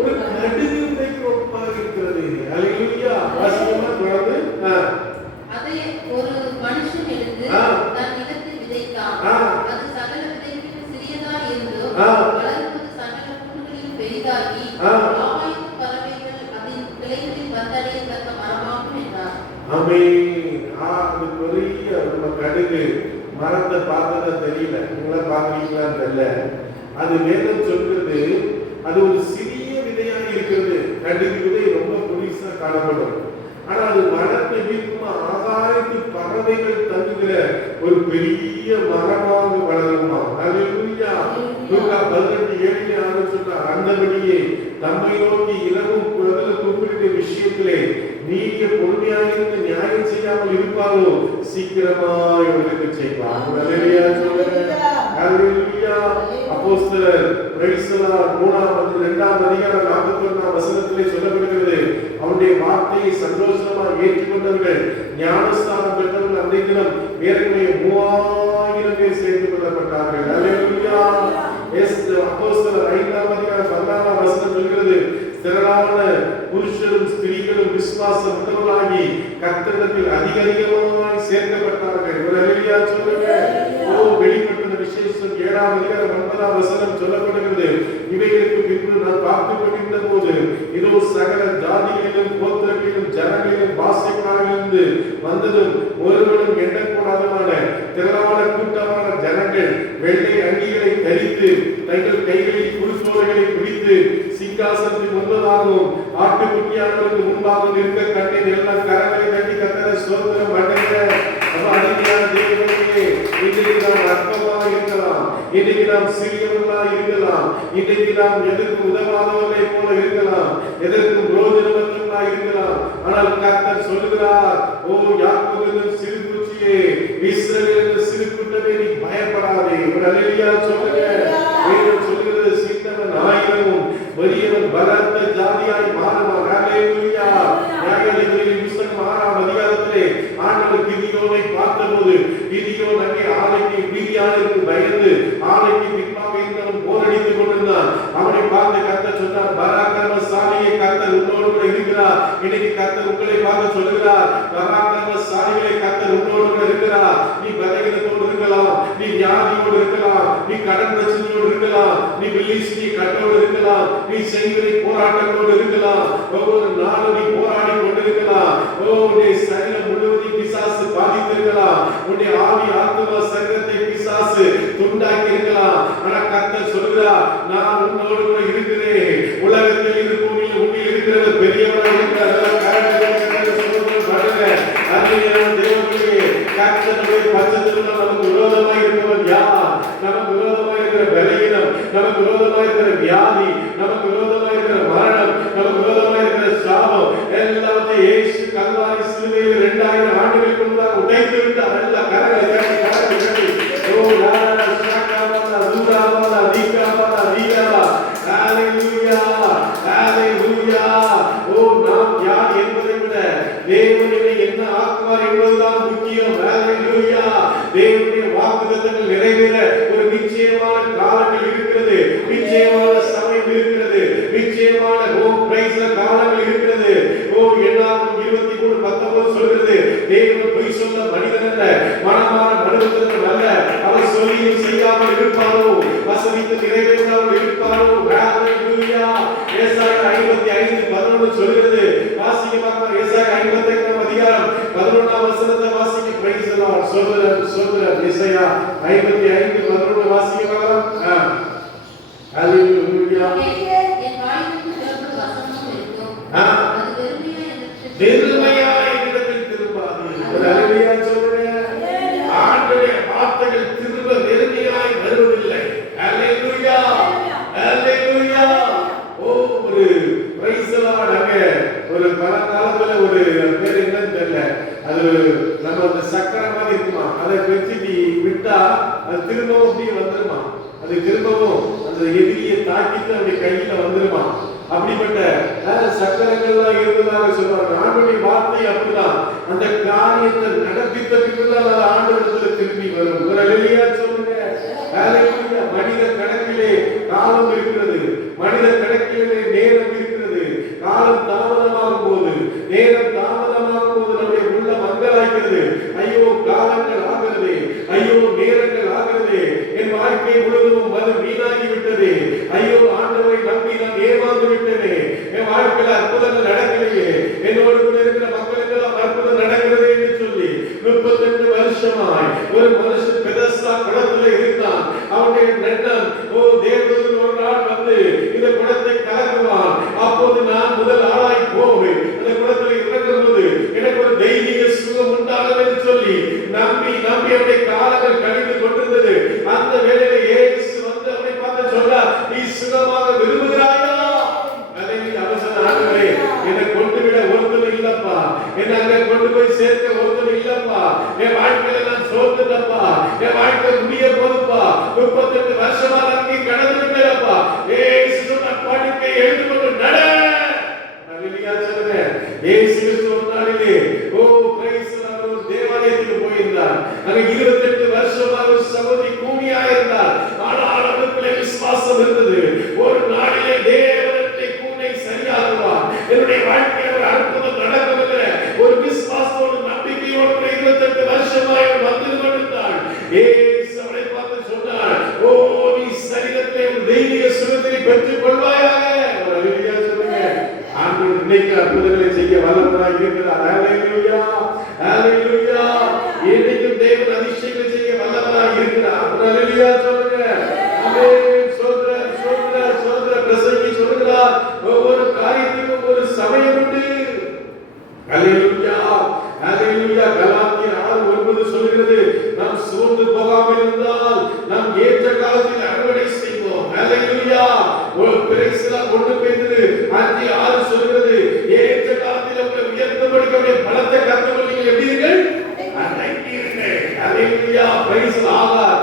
ஒரு கடுகு விதைக்கு ஒப்பாய் இருக்கிறது. அல்லேலூயா. வாசிக்கமா தொடர்ந்து. அதை ஒரு மனுஷன் எடுத்து தன் நிலத்தில் விதைத்தான். அது சகல விதைகளிலும் சிறியதாய் இருந்து வளர்ந்து சகல புல்களிலும் பெரிதாகி ஆகாயத்து பறவைகள் அதன் கிளைகளில் வந்தடையத்தக்க மரமாகும் என்றார். ஆமென். அது பெரிய நம்ம கடுகு மரத்தை பார்த்தா தெரியல. நீங்களா பாக்குறீங்களான்னு தெரியல. அது வேதம் சொல்றது அது ஒரு சிறிய விதையாக இருக்கிறது. கடுகு விதை ரொம்ப புதுசா காணப்படும். ஆனா அது மரத்தை வீழ்த்துமா ஆகாயத்து பறவைகள் தங்குகிற ஒரு பெரிய மரமாக வளருமா. அல்லேலூயா. லூக்கா 18:7 சொன்னார், அந்தபடியே நம்மை நோக்கி இரவும் பகலும் கூப்பிடுகிற விஷயத்திலே நீங்க பொறுமையாயிருந்து நியாயம் செய்யாமல் இருப்பாரோ சீக்கிரமாய் உங்களுக்கு செய்வார். அல்லேலூயா சொல்லுங்க. அல்லேலூயா. அப்போஸ்தலர் பிரைஸ் தி லார்ட் 2ஆம் அதிகாரம் 41ஆம் வசனத்திலே சொல்லப்படுகிறது, அவருடைய வார்த்தையை சந்தோஷமாக ஏற்றுக்கொண்டவர்கள் ஞானஸ்நானம் பெற்றவர்கள் அந்த தினம் ஏற்கனவே 3000 பேர் சேர்த்து கொள்ளப்பட்டார்கள். அல்லேலூயா. அப்போஸ்தலர் 5ஆம் அதிகாரம் 14ஆம் வசனம் சொல்கிறது, திரளான புருஷரும் ஸ்திரீகளும் விசுவாசம் உள்ளவர்களாகி கர்த்தரிடத்தில் அதிகமாய் சேர்க்கப்பட்டார்கள். ஒரு அல்லேலூயா சொல்லுங்க. வெளிப்பட்ட விசேஷம் 7ஆம் அதிகாரம் 9ஆம் வசனம் சொல்லப்படுகிறது, இவைகளுக்கு பின்பு நான் பார்த்துக் கொண்டிருந்த போது இதோ சகல ஜாதிகளிலும் கோத்திரங்களிலும் ஜனங்களிலும் பாஷைக்காரிலிருந்து வந்ததும் ஒருவனும் எண்ணக்கூடாதமான திரளான கூட்டமான ஜனங்கள் வெள்ளை அங்கிகளை தரித்து தங்கள் கைகளில் குருசோலைகளை பிடித்து சிங்காசனத்துக்கு முன்பதாகவும் ஆட்டுக்குட்டியானவருக்கு முன்பாக நிற்க கண்டேன். எல்லாம் கரங்களை கட்டி கர்த்தரை ஸ்தோத்திரம் பண்ணுங்க. அருமையான தேவனே, இன்றைக்கு நாம் அற்பமாக இருக்கலாம், இன்றைக்கு நாம் சிறியவர்களாக இருக்கலாம், இன்றைக்கு நாம் எதற்கு உதவாதவர்களை போல இருக்கலாம், எதற்கு புரோஜனமற்றவர்களாக இருக்கலாம். ஆனால் கர்த்தர் சொல்லுகிறார், ஓ யாக்கோபின் சிறு பூச்சியே, இஸ்ரவேலின் சிறு கூட்டமே, நீ பயப்படாதே. ஒரு அல்லேலூயா சொல்லுங்க. வேதம் சொல்லுகிறது, சின்னவன் 1000 பெரியவன் பலத்த ஜாதியாய் மாறுவான். அல்லேலூயா. நியாயாதிபதிகளின் புத்தகம் 6ஆம் அதிகாரத்திலே ஆண்டவர் கிதியோனை பார்த்தபோது கிதியோன் அங்கே ஆலைக்கு மீதியானுக்கு பயந்து ஆலைக்கு பின்பாக இருந்தவன் போரடித்துக் கொண்டிருந்தான். அவனை பார்த்து கர்த்தர் சொன்னார், பராக்கிரமசாலியே, கர்த்தர் உன்னோடு கூட இருக்கிறார். இன்னைக்கு கர்த்தர் உங்களை பார்த்து சொல்லுகிறார், பராக்கிரமசாலிகளே, கர்த்தர் உன்னோடு கூட இருக்கிறார். நீ பலவீனத்தோடு இருக்கலாம், நீ வியாதியோடு இருக்கலாம், நீ கடன் பிரச்சனையோடு இருக்கலாம், நீ வில்லிஸ்டி கட்டோடு இருக்கலாம், நீ செய்வதை போராட்டத்தோடு இருக்கலாம், ஒவ்வொரு நாளும் நீ போராடி கொண்டிருக்கலாம். உன்னுடைய சரீரம் முழுவதும் பிசாசு பாதித்திருக்கலாம், உன்னுடைய ஆவி ஆத்துமா சரீரத்தை பிசாசு துண்டாக்கி இருக்கலாம். ஆனா கர்த்தர் சொல்கிறார், நான் உன்னோடு கூட இருக்கிறேன். உலகத்தில் இரு பூமியில் உன்னில் இருக்கிறவர் பெரியவராக இருக்கிறார். கர்த்தருடைய பட்சத்தில் நமக்கு விரோதமாக இருப்பவன் யார்? நமக்கு விரோதமாக இருக்கிற பலவீனம், நமக்கு விரோதமாக இருக்கிற வியாதி, நமக்கு விரோதமாக இருக்கிற மரணம், நமக்கு விரோதமாக இருக்கிற சாபம் எல்லாத்தையும் இயேசு கல்வாரி சிலுவையில் 2000 ஆண்டுகளுக்கு முன்பாக உடைத்து விட்டார். எல்லா கரங்களை கட்டி கரங்களை கட்டி ஓ லாலா ஷாகாபாலா தூராபாலா தீகாபாலா தீகாபா. ஹalleluya ஹalleluya. ஓ நாம் யார் என்பதை விட தேவன் என்ன ஆக்குவார் என்பதுதான் முக்கியம். ஹalleluya. தேவனுடைய வாக்குத்தத்தங்கள் நிறைவேற ஒரு நிச்சயமான காலங்கள் இருக்கிறது, நிச்சயமான சமயம் இருக்கிறது, நிச்சயமான காலங்கள் இருக்கிறது. என்னாகும் 23:19 சொல்கிறது, தேவன் பொய் சொல்ல மனிதன் அல்ல, மனமான மனுஷன் அல்ல, அவர் சொல்லியும் செய்யாமல் இருப்பாரோ, வசனித்து நிறைவேறாமல் இருப்பாரோ. ஹalleluya. ஏசாயா 55:11 சொல்கிறது. வாசிக்க பார்க்கலாம். ஏசாயா 55 அதிகாரம் 11 வசனத்தை வாசிக்க. praise the Lord. சொல்கிறார் ஏசாயா 55:11 வாசிக்க பார்க்கலாம். ஹalleluya. என் வாயிலிருந்து பிறக்கும் வசனம் இருக்கும், அது வெறுமையா என்னிடத்தில் திரும்பாது. ஹalleluya சொல்லுங்க. ஆண்டவருடைய வார்த்தைகள் திரும்ப வெறுமையாய் வருவதில்லை. ஹalleluya. ஹalleluya. ஒரு praise the Lord. ஒரு பழங்காலத்துல ஒரு பேர் என்னன்னு தெரியல, அது நம்ம அந்த சக்கரை மாதிரி இருக்குமா, அதை வச்சுட்டு விட்டா அது திரும்பவும் அப்படியே வந்துருமா, அது திரும்பவும் அந்த எதிரியை தாக்கிட்டு அப்படி கையில வந்துருமா. அப்படிப்பட்ட சக்கரங்கள்லாம் இருந்ததாக சொல்றாங்க. ஆண்டவருடைய வார்த்தை அப்படிதான், அந்த காரியத்தை நடப்பித்த பின்புதான் அது ஆண்டவரிடத்துல திரும்பி வரும். ஒரு ஹalleluya சொல்லுங்க. ஹalleluya. மனித கணக்கிலே காலம் இருக்கிறது, மனித கணக்கிலே நேரம் இருக்கிறது. காலம் தாமதமாகும் போது, நேரம் தாமதமாகும் போது நம்முடைய உள்ள மங்கலாகிறது. ஐயோ காலங்கள் ஆகிறது, ஐயோ நேரங்கள் ஆகிறது, என் வாழ்க்கை முழுவதும் அது வீணாகி விட்டது, ஐயோ ஆண்டவரை நம்பி நான் ஏமாந்து விட்டேனே, என் வாழ்க்கையில் அற்புதங்கள் நடக்கலையே, என்னோடு கூட இருக்கிற மக்களுக்கெல்லாம் அற்புதம் நடக்கிறது என்று சொல்லி 32 வருஷமாய் ஒரு மனுஷன் பெதஸ்தா குளத்தில் இருந்தான். அவனுடைய நெட்டம் தேவதூதன் ஒரு நாள் வந்து இந்த குளத்தை கலக்குவான். அப்போது நான் முதல் ஆளாய் போவேன். அந்த குளத்தில் இறங்கும் போது எனக்கு ஒரு தெய்வீக சுகம் உண்டாகும் என்று சொல்லி நம்பி அவருடைய காலங்கள் கழிந்து கொண்டிருந்தது. அந்த வேளையிலே இயேசு வந்து அவனை பார்த்து சொன்னார், நீ சுகமாக விரும்புகிறாயா? ஆண்டவரே, என்னை கொண்டு விட ஒருத்தர் இல்லப்பா, என்னை அங்க கொண்டு போய் சேர்க்க ஒருத்தர் இல்லப்பா, என் வாழ்க்கையில நான் சோர்ந்துட்டப்பா, என் வாழ்க்கை முடிய போதுப்பா, 38 வருஷமா அங்கே கடந்து விட்டேன்ப்பா, ஏசு சொன்ன பாடிக்கை எழுதுகொண்டு நட. ஹalleluya சொல்லுங்க. ஏசு கிறிஸ்து ஒரு நாளிலே praise the Lord, ஒரு தேவாலயத்துக்கு போயிருந்தார். அங்க 28 வருஷமாக ஒரு சகோதரி கூனியா இருந்தார். ஆனால் அவளுக்குள்ளே விசுவாசம் இருந்தது. ஒரு நாளிலே தேவனுடைய கூனை சரியாகுவார், என்னுடைய வாழ்க்கையில் ஒரு அற்புதம் நடக்கும் என்ற ஒரு விசுவாசத்தோடு நம்பிக்கையோடு 28 வருஷமாய் வந்து கொண்டிருந்தாள். ஏசு அவளை பார்த்து சொன்னார், நீ சரீரத்திலே ஒரு தெய்வீக சுகத்தை பெற்றுக் கொள்வாயாக. ஹalleluya சொல்லுங்க. ஆண்டவர் இன்னைக்கு அற்புதங்களை செய்ய வல்லவராய் இருக்கிறார். ஹalleluya. ஹalleluya. இன்னைக்கு தேவன் அதிசயங்களை செய்ய வல்லவராய் இருக்கிறார். ஹalleluya சொல்லுங்க. ஆமென். சோதர பிரசங்கி சொல்கிறார், ஒவ்வொரு காரியத்துக்கும் ஒரு சமயம் உண்டு. ஹalleluya. ஹalleluya. கலாத்தியர் 6:9 சொல்கிறது, நாம் சோர்ந்து போகாமல் இருந்தால் நாம் ஏற்ற காலத்தில் அறுவடை செய்வோம். ஹalleluya. ஒரு பிரேசலா கொண்டு பேதுரு 5:6 சொல்கிறது, ஏற்ற காலத்தில் உங்களை உயர்த்தபடிக்கவே பலத்தை கர்த்தர் நீங்கள் எப்படி இருங்கள்? அடங்கியிருங்கள். ஹalleluya. பிரைஸ்லாகார்.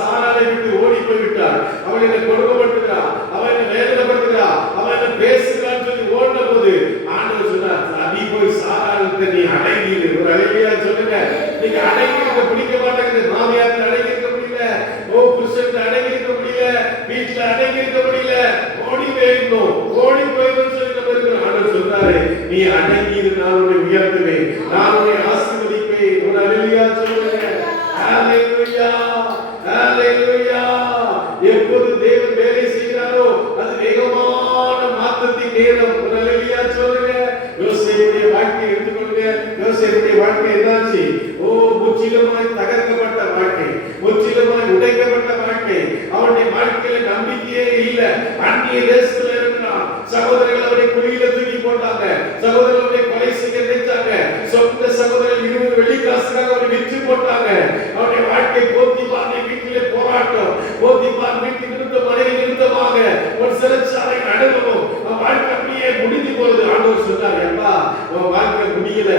சாராளை விட்டு ஓடி போய்விட்டார். அவள் என்னை கொடுமைப்படுத்துகிறார், அவள் என்னை வேதனைப்படுத்துகிறார், அவள் என்னை பேசுகிறான்னு சொல்லி ஓடின போது ஆண்டவர் சொன்னார், நீ போய் சாராளுக்கு நீ அடங்கிடு. ஒரு ஹalleluya சொல்லுங்க. நீங்க அடங்கிருக்க பிடிக்க மாட்டேங்குது, மாமியாருக்கு அடங்கிருக்க முடியல, புருஷனுக்கு அடங்கிருக்க முடியல, வீட்டுல அடங்கிருக்க முடியல, ஓடி போயிடணும் சொல்லி நம்ம இருக்கிறோம். ஆண்டவர் சொல்றாரு, நீ அடங்கிடு, நான் உன்னை உயர்த்துவேன், நான் உன்னை ஆசீர்வதிப்பேன். ஒரு ஹalleluya சொல்லுங்க. ஹalleluya. ஹalleluya. எப்போது தேவன் வேலை செய்கிறாரோ அது வேகமான மாற்றத்தின் நேரம். ஹalleluya சொல்லுங்க. யோசேப்புடைய வாழ்க்கையை எடுத்துக்கொள்ளுங்க. யோசேப்புடைய வாழ்க்கை என்னாச்சு? முற்றிலுமாய் தகர்க்கப்பட்ட வாழ்க்கை, முற்றிலுமாய் உடைக்கப்பட்ட வாழ்க்கை. அவனுடைய வாழ்க்கையில நம்பிக்கையே இல்லை. அந்நிய தேசத்துல இருந்தான். சகோதரர்கள் அவரை குழியில தூக்கி போட்டாங்க, சகோதரர்கள் அவரை கொலை செய்ய நினைச்சாங்க, சொந்த சகோதரர்கள் 20 வெள்ளிக்காசுக்காக அவரை விற்று போட்டாங்க. அவருடைய வாழ்க்கை போத்திபார் வீட்டிலே போராட்டம், போத்திபார் வீட்டுக்கு இருந்த மனைவி நிமித்தமாக ஒரு சிறைச்சாலை அனுபவம். வாழ்க்கை அப்படியே முடிஞ்சு போகுது. ஆண்டவர் சொன்னார், அப்பா உன் வாழ்க்கை முடியல,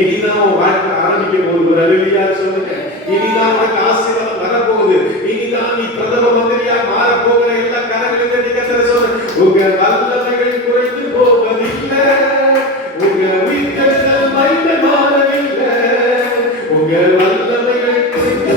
இனிதான் உன் வாழ்க்கை ஆரம்பிக்க போகுது. ஒரு ஹalleluya சொல்லுங்க. இனிதான் உனக்கு ஆசீர்வாதம் வரப்போகுது, இனிதான் நீ பிரதம மந்திரியா மாற போகிற. எல்லா காரியங்களையும் நீங்க சொல்லுங்க. உங்க வல்லமைகள் குறைந்து போவதில்லை, உங்க உயிர்கள் மைந்த மாறவில்லை, உங்க வல்லமைகள் குறைந்து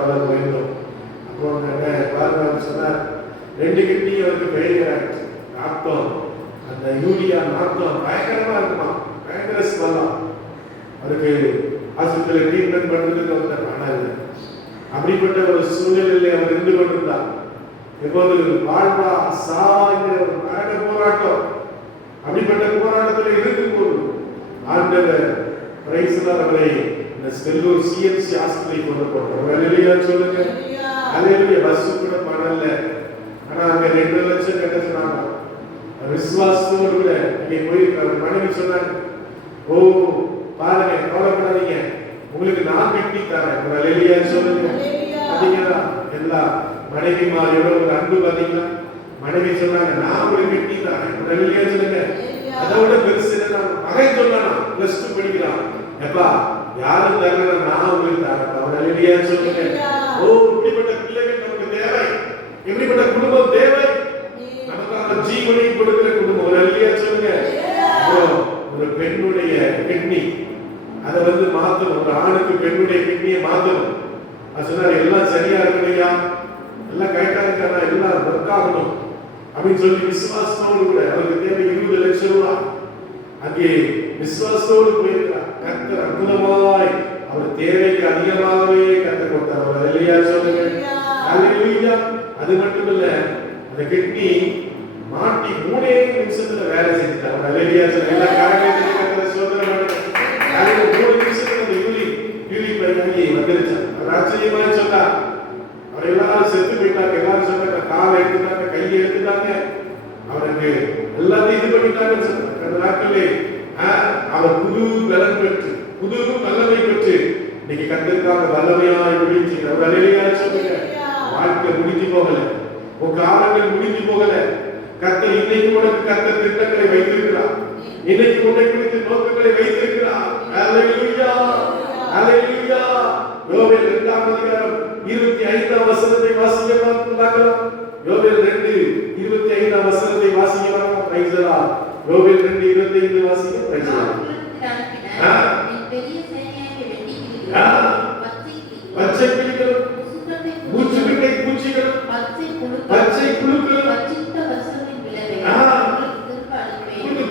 பல போயிருந்தோம். அப்போ பாருங்க சொன்னார், 2 கிட்னி அவருக்கு ஃபெயிலியர் ஆயிடுச்சு. நாட்டம், அந்த யூரியா நாட்டம் பயங்கரமா இருக்குமா, பயங்கர ஸ்மெல்லாம். அவருக்கு ஆஸ்பத்திரியில் ட்ரீட்மெண்ட் பண்றதுக்கு வந்து பணம் இல்லை. அப்படிப்பட்ட ஒரு சூழ்நிலையில் அவர் இருந்து கொண்டிருந்தார். எப்போது வாழ்வா சாங்கிற ஒரு மரண போராட்டம், அப்படிப்பட்ட போராட்டத்தில் இருக்கும்போது ஆண்டவர் பிரைஸ்லார் அவரை இந்த செல்லூர் சிஎம்சி ஆஸ்பத்திரி கொண்டு போட்டார். அல்லேலூயா சொல்லுங்க. அல்லேலூயா. பஸ் கூட பணம் இல்லை, ஆனா அங்க 2 லட்சம் கட்ட சொன்னாங்க. விசுவாசத்தோடு கூட அங்கே போயிருக்காரு. மனைவி சொன்னாங்க, ஓ பாருங்க, கவலைப்படாதீங்க, உங்களுக்கு நான் கிட்னி தரேன். அல்லேலூயா சொல்லுங்க. பாத்தீங்களா எல்லா மனைவிமார் எவ்வளவு ஒரு அன்பு பாத்தீங்களா. மனைவி சொன்னாங்க, நான் உங்களுக்கு கிட்னி தரேன். அல்லேலூயா சொல்லுங்க. அதோட பெருசு என்ன, மகன் சொன்னானா +2 படிக்கிறான், எப்பா யாரும் தரல, நான் உங்களுக்கு தரேன். அல்லேலூயா சொல்லுங்க. ஓ இப்படிப்பட்ட பிள்ளைகள் நமக்கு தேவை, இப்படிப்பட்ட குடும்பம் தேவை, நமக்காக ஜீவனை கொடுக்கிற குடும்பம். அல்லேலூயா சொல்லுங்க. ஒரு பெண்ணுடைய கிட்னி அதை வந்து மாத்தணும், ஒரு ஆணுக்கு பெண்ணுடைய கிட்னியை மாத்தணும். அது சொன்னார், எல்லாம் சரியா இருக்கணையா, எல்லாம் கரெக்டா இருக்கானா, எல்லாம் ஒர்க் ஆகணும் அப்படின்னு சொல்லி விசுவாசத்தோடு கூட அவருக்கு தேவை 20 லட்சம் ரூபாய். அங்கே விசுவாசத்தோடு போயிருக்கிறார். கர்த்தர் அற்புதமாய் அவர் தேவைக்கு அதிகமாகவே கற்றுக் கொடுத்தார். அவர் அல்லேலூயா சொல்லுங்க. அல்லேலூயா. அது மட்டுமல்ல, அந்த கிட்னி மாட்டி 3 நிமிஷத்துல வேலை செஞ்சுட்டார். அல்லேலூயா சொல்லுங்க. எல்லா காரணத்தையும் கர்த்தர் சோதனை அது 3 நிமிஷத்துல அந்த யூரி பையனி வந்துருச்சு. அவர் ஆச்சரியமாய் சொன்னார். அவர் எல்லாரும் செத்து போயிட்டாங்க. எல்லாரும் சொன்னாங்க, காலை எடுத்துட்டாங்க, கையை எடுத்துட்டாங்க, அவருக்கு எல்லாத்தையும் இது பண்ணிட்டாங்கன்னு சொன்னாங்க. அந்த நாட்களே அவர் புது பலன் பெற்று, புது வல்லமை பெற்று இன்னைக்கு கர்த்தருக்காக வல்லமையாய் விழிச்சு. அவர் அல்லேலூயா சொல்லுங்க. வாழ்க்கை முடிஞ்சு போகல, உன் காலங்கள் முடிஞ்சு போகல. கர்த்தர் இன்னைக்கு உனக்கு கர்த்தர் திட்டங்களை வைத்திருக்கிறார். இன்னைக்கு உன்னை குறித்து நோக்கங்களை வைத்திருக்கிறார். அல்லேலூயா. அல்லேலூயா. யோவேல் 2ஆம் அதிகாரம் 25ஆம் வசனத்தை வாசிக்க பார்க்கலாம். யோவேல் 2:25ஆம் வசனத்தை வாசிக்க பார்க்கலாம். Price the Lord. யோவேல் 2:25 வாசிக்க. Price the Lord. பெரிய சேனையை வெட்டிக்கிறீர்கள், பச்சை கிளிகள், பூச்சிகளை, பூச்சிகள், பச்சை புழுக்கள்,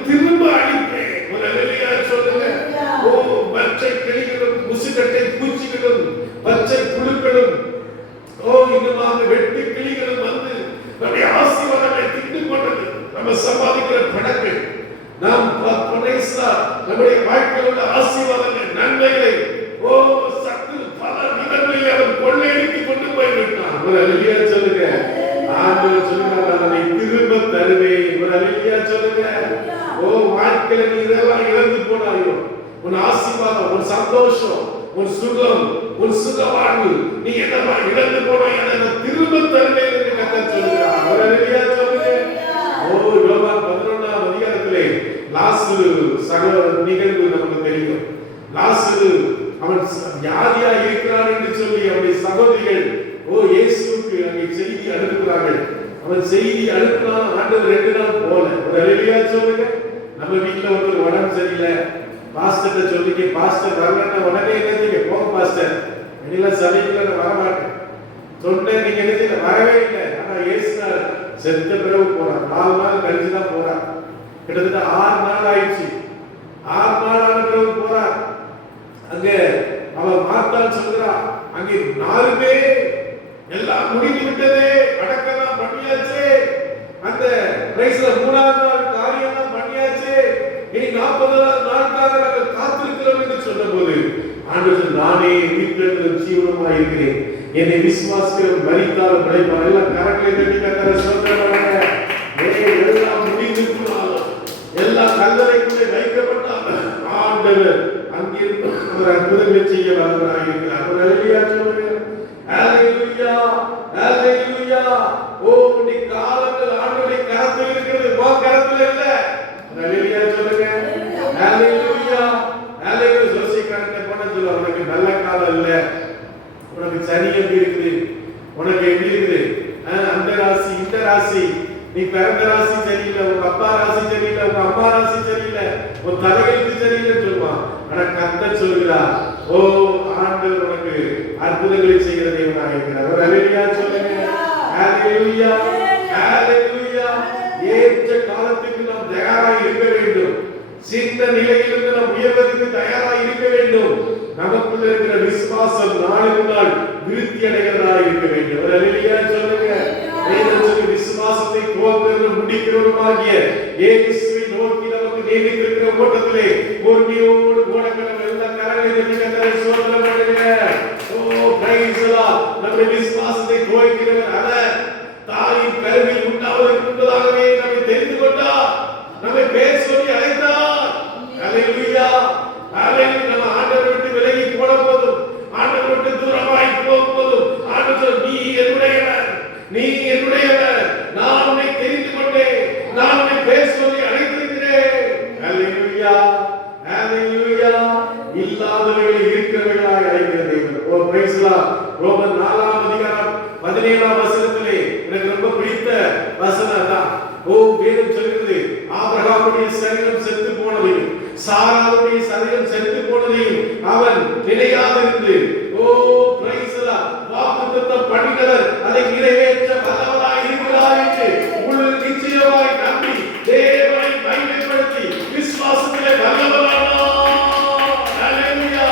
திரும்ப அழிப்பேன். அல்லேலூயா சொல்லுங்க. ஓ பச்சை கிளிகளும், முசுக்கட்டை பூச்சிகளும், பச்சை புழுக்களும், ஓ இன்னுமாக வெட்டு கிளிகளும் வந்து நம்முடைய ஆசீர்வாதங்களை திட்டு கொண்டது. நம்ம சம்பாதிக்கிற பணங்கள், நாம் நம்முடைய வாழ்க்கையில் உள்ள ஆசீர்வாதங்கள், நன்மைகளை, ஓ சத்து பல விதங்களில் அவன் கொள்ளையடித்து கொண்டு போய்விட்டான். அல்லேலூயா சொல்லுங்க. ஆண்டவர் சொல்லுகிறார், அதை திரும்ப தருவேன். அல்லேலூயா சொல்லுங்க. ஓ வாழ்க்கையில நீ இதெல்லாம் இழந்து போனாயோ, உன் ஆசீர்வாதம், உன் சந்தோஷம், உன் சுகம், உன் சுக வாழ்வு, நீ என்னெல்லாம் இழந்து போனாய், அதை திரும்ப தருவேன் என்று கர்த்தர் சொல்கிறார். அல்லேலூயா சொல்லுங்க. ஓ யோவான் 11ஆம் அதிகாரத்திலே லாசரு சகோதர நிகழ்வு நமக்கு தெரியும். லாசரு அவன் வியாதியா இருக்கிறான் என்று சொல்லி அவனுடைய சகோதரிகள் ஓ இயேசுவுக்கு அங்கே செய்தி அனுப்புகிறார்கள். அவன் செய்தி அனுப்பினான். ஆண்டவர் 2 நாள் போல. அல்லேலூயா சொல்லுங்க. நம்ம வீட்டுல ஒருத்தர் உடம்பு சரியில்லை, பாஸ்டர்ட்ட சொல்லிக்க, பாஸ்டர் வரலன்னா உடனே என்ன செய்ய, போங்க பாஸ்டர், என்னெல்லாம் சபைக்குள்ள நான் வரமாட்டேன் சொன்னேன். நீங்க என்ன செய்ய, வரவே இல்லை. ஆனா இயேசு செத்த பிறகு போறான். 4 நாள் கழிச்சு தான் போறான். கிட்டத்தட்ட 6 நாள் ஆயிடுச்சு. 6 நாள் ஆன பிறகு போறான். அங்க அவன் மார்த்தாள் சொல்றா, அங்கே 4 பேர் எல்லாம் முடிந்து விட்டதே, அடக்கலாம் பண்ணியாச்சு, அந்த பிரைஸ்ல 3ஆம் நாள் காரியம்லாம் பண்ணியாச்சு, இனி 40ஆம் நாளுக்காக நாங்கள் காத்திருக்கிறோம் என்று சொன்னபோது ஆண்டவர், நானே உயிர்த்தெழுதலும் ஜீவனுமாய் இருக்கிறேன், என்னை விசுவாசிக்கிறவர் மரித்தாலும் பிழைப்பார். எல்லாம் கரங்களை தட்டி கர்த்தரை ஸ்தோத்திரம். எல்லாம் முடிந்து போனாலும், எல்லாம் கல்லறைக்குள்ளே வைக்கப்பட்டாலும் ஆண்டவர் அங்கிருந்து ஒரு அற்புதங்களை செய்ய வல்லவராக இருக்கிறார். அல்லேலூயா சொல்லுங்க. அல்லேலூயா. அல்லேலூயா. ஓ நீ காலங்கள் ஆண்டவருடைய கரத்தில் இருக்கிறது, உன் கரத்தில் இல்ல. அல்லேலூயா சொல்லுங்க. அல்லேலூயா. அல்லேலூயா. ஜோசியக்காரனை போன சொல்ல, உனக்கு நல்ல காலம் இல்ல, உனக்கு சனி எப்படி இருக்குது, உனக்கு எப்படி இருக்குது, அந்த ராசி இந்த ராசி, நீ பிறந்த ராசி சரியில்லை, உங்க அப்பா ராசி சரியில்லை, உங்க அம்மா ராசி சரியில்லை, உன் தலையெழுத்து சரியில்லைன்னு சொல்லுவான். ஆனா கர்த்தர் சொல்கிறார், ஓ ஆண்டவர் உனக்கு அற்புதங்களை செய்கிற தேவனாக இருக்கிறார். ஒரு அல்லேலூயா சொல்லுங்க. அல்லேலூயா, அல்லேலூயா. ஏற்ற காலத்துக்கு நாம் தயாராக இருக்க வேண்டும். சின்ன நிலையிலிருந்து நாம் உயர்வதற்கு தயாராக இருக்க வேண்டும். நமக்குள்ள இருக்கிற விசுவாசம் நாளுக்கு நாள் விருத்தி அடைகிறதாக இருக்க வேண்டும். ஒரு அல்லேலூயா சொல்லுங்க. வேதத்தில் விசுவாசத்தை துவக்கிறவரும் முடிக்கிறவருமாகிய இயேசுவை நோக்கி நமக்கு நியமித்திருக்கிற ஓட்டத்திலே பொறுமையோடு ஓடக்கணும். எல்லா கரங்களை தட்டி கர்த்தரை ஸ்தோத்திரம் பண்ணுங்க. ஓ பிரைஸ் தி லார்ட். நம்முடைய விசுவாசத்தை துவக்கிறவர் அவர். தாயின் கருவில் உண்டாவதற்கு முன்பதாகவே நம்மை தெரிந்து கொண்டார், நம்மை பேர் சொல்லி அழைத்தார். அல்லேலூயா, அல்லேலூயா. நம்ம ஆண்டவரை விட்டு விலகி போன போதும், ஆண்டவரை விட்டு தூரமாய் போகும்போதும் ஆண்டவர் நீ என்னுடையவர், நீ என்னுடையவர், நான் உன்னை தெரிந்து கொண்டேன், நான் உன்னை பேர் சொல்லி அழைத்திருக்கிறேன். அல்லேலூயா, அல்லேலூயா. இல்லாதவர்களை இருக்கிறவர்களாக அழைக்கிறது. ஓ பிரைஸ் தி லார்ட். ரோமர் 4ஆம் அதிகாரம் 17ஆம் வசனத்திலே எனக்கு ரொம்ப பிடித்த வசனம் தான். ஓ வேதம் சொல்கிறது, ஆபிரகாமுடைய சரீரம் செத்து போனதையும் சாராளுடைய சரீரம் செத்து போனதையும் அவன் நினையாதிருந்து, ஓ பிரைஸ் தி லார்ட், வாக்குத்தத்தம் பண்ணினவர் அதை நிறைவேற்ற வல்லவராய் இருக்கிறார் என்று முழு நிச்சயமாய் நம்பி தேவனை மகிமைப்படுத்தி விசுவாசத்திலே வல்லவரானார். அல்லேலூயா.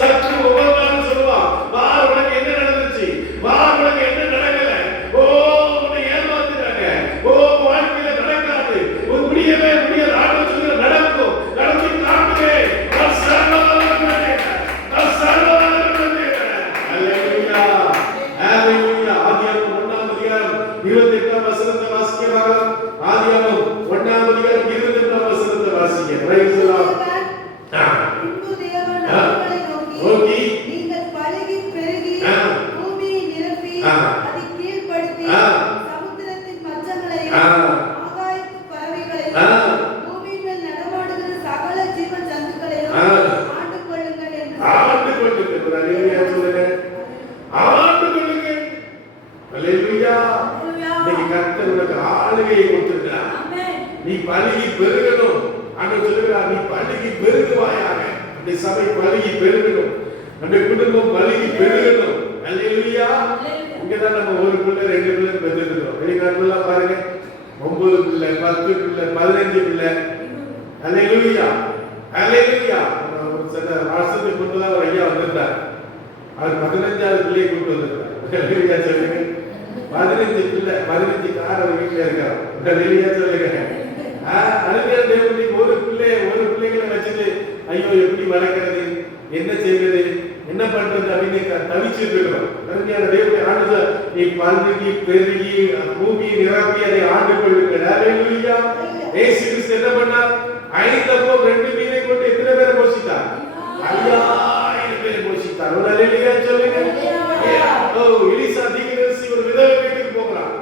சற்று ஒவ்வொரு நாளும் சொல்லுவான், வார் உனக்கு என்ன நடந்துச்சு, வார் உனக்கு என்ன நடக்கல, ஓ உன்னை ஏமாத்துறாங்க, ஓ வாழ்க்கையில நடக்காது, ஒரு முடியவே முடியாது, ஆண்டவர் சொல்லுங்க நடக்கும், நடத்தி காட்டுவே, நான் சர்வவல்லவன், நான் சர்வவல்லவன். அல்லேலூயா, அல்லேலூயா. ஆதியாகமம் 1ஆம் அதிகாரம் 28ஆம் வசனத்தை வாசிக்கவாக. ஆதியாகமம் 1ஆம் அதிகாரம் 28ஆம் வசனத்தை வாசிக்க. Price the Lord. பின்பு தேவன் அவர்களை நோக்கி, நீங்கள் பலுகி பெருகி பூமியை நிரப்பி அதை கீழ்ப்படுத்தி சமுத்திரத்தின் மச்சங்களையும் ஆகாயத்து பறவைகளையும் பூமியின் மேல் நடமாடுகிற சகல ஜீவ ஜந்துக்களையும் ஆண்டு கொள்ளுங்கள் என்று ஆண்டு கொள்ளுங்கள். அல்லேலூயா சொல்லுங்க. ஆண்டு கொள்ளுங்கள். அல்லேலூயா. இன்னைக்கு கர்த்தர் உனக்கு ஆளுகையை கொடுத்திருக்கிறார். நீ பலுகி பெருகணும். ஆண்டவர் சொல்லுகிறார், நீ பலுகி பெருகுவாயாக. இந்த சபை பலுகி பெருகணும், நம்முடைய குடும்பம் பலுகி பெருகணும். அல்லேலூயா. இங்கதான் நம்ம ஒரு பிள்ளை 2 பிள்ளை பெற்றிருக்கிறோம். வெளிநாட்டுல பாருங்க, 9 பிள்ளை, 10 பிள்ளை, 15 பிள்ளை. அல்லேலூயா, அல்லேலூயா. ஒரு சில வருஷத்துக்கு முன்பதான் ஒரு ஐயா வந்திருந்தார். அவர் 15ஆவது பிள்ளையை கொண்டு வந்திருந்தார். அல்லேலூயா சொல்லுங்க. 15 பிள்ளை, 15 கார் அவர் வீட்டுல இருக்கார். அல்லேலூயா சொல்லுங்க. அருமையான தேவனுடைய ஒரு பிள்ளைகளை வச்சுட்டு ஐயோ எப்படி வளர்க்கிறது, என்ன செய்வது, என்ன பண்றது அப்படின்னு தவிச்சிட்டு இருக்கிறோம். அருமையான தேவனுடைய ஆண்டவர், நீ பல்கி பெருகி பூமியை நிரப்பி அதை ஆண்டு கொள்ளுங்கள். அல்லேலூயா. இயேசு கிறிஸ்து என்ன பண்ணார்? 5 அப்பம் 2 மீனை கொண்டு எத்தனை பேரை போஷித்தார்? 5000 பேரை போஷித்தார். ஒரு அல்லேலூயா சொல்லுங்க. ஓ எலிசா தீர்க்கதரிசி ஒரு விதவை வீட்டுக்கு போகிறான்.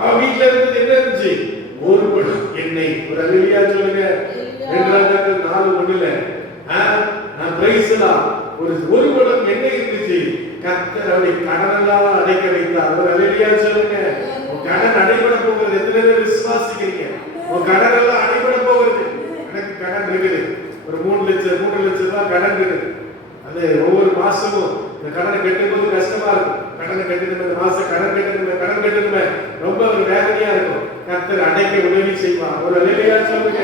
அவன் வீட்டுல இருந்தது என்ன இருந்துச்சு? ஒரு குடம் எண்ணெய். ஒரு அல்லேலூயா சொல்லுங்க. 2 4:1 நான் பிரைஸ் தி லார்ட். ஒரு குடம் எண்ணெய் இருந்துச்சு. கர்த்தர் அவரை கடனெல்லாம் அடைக்க வைத்தார். ஒரு அல்லேலூயா சொல்லுங்க. உன் கடன் அடைபட போகிறது. எத்தனை பேர் விசுவாசிக்கிறீங்க? உன் கடன் எல்லாம் அடைபட போகிறது. எனக்கு கடன் இருக்குது, ஒரு 3 லட்சம் ரூபாய் கடன் இருக்குது. அது ஒவ்வொரு மாசமும் இந்த கடனை கட்டும்போது கஷ்டமா இருக்கும். கடனை கட்டணுமே, மாசம் கடன் கட்டணுமே, ரொம்ப ஒரு வேதனையா இருக்கும். கர்த்தர் அடைக்க உதவி செய்வார். ஒரு அல்லேலூயா சொல்லுங்க.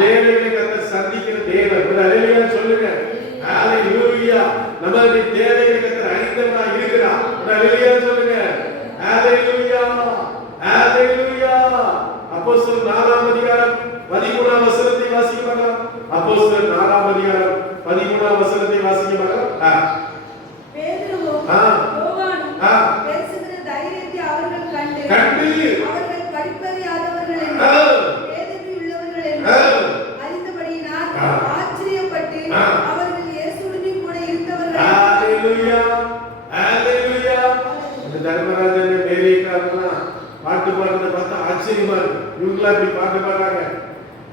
தேவைகளை கர்த்தர் சந்திக்கிற தேவன். ஒரு அல்லேலூயா சொல்லுங்க. அல்லேலூயா. நம்மளுடைய தேவைகளை கர்த்தர் அறிந்தவராய் இருக்கிறார். ஒரு அல்லேலூயா சொல்லுங்க. அல்லேலூயா, அல்லேலூயா. அப்போஸ்தலர் 4ஆம் அதிகாரம் 13ஆம் வசனத்தை வாசிக்க பார்க்கலாம். அப்போஸ்தலர் 4ஆம் அதிகாரம் 13ஆம் வசனத்தை வாசிக்க பார்க்கலாம். பேதுருவும் யோவானும் பேசுகிற தைரியத்தை அவர்கள் கண்டு அவர்கள் படிப்பறியாதவர்கள் என்றும் வேதனை உள்ளவர்கள் என்றும் அறிந்தபடியினால் ஆச்சரியப்பட்டு அவர்கள் இயேசுவுடனே கூட இருந்தவர்கள். அல்லேலூயா, அல்லேலூயா. இந்த தர்மராஜன் மேரிக்காரனா பாட்டு பாடுறத பார்த்தா ஆச்சரியமா இருக்கு. இவங்களா இப்படி பாட்டு பாடுறாங்க,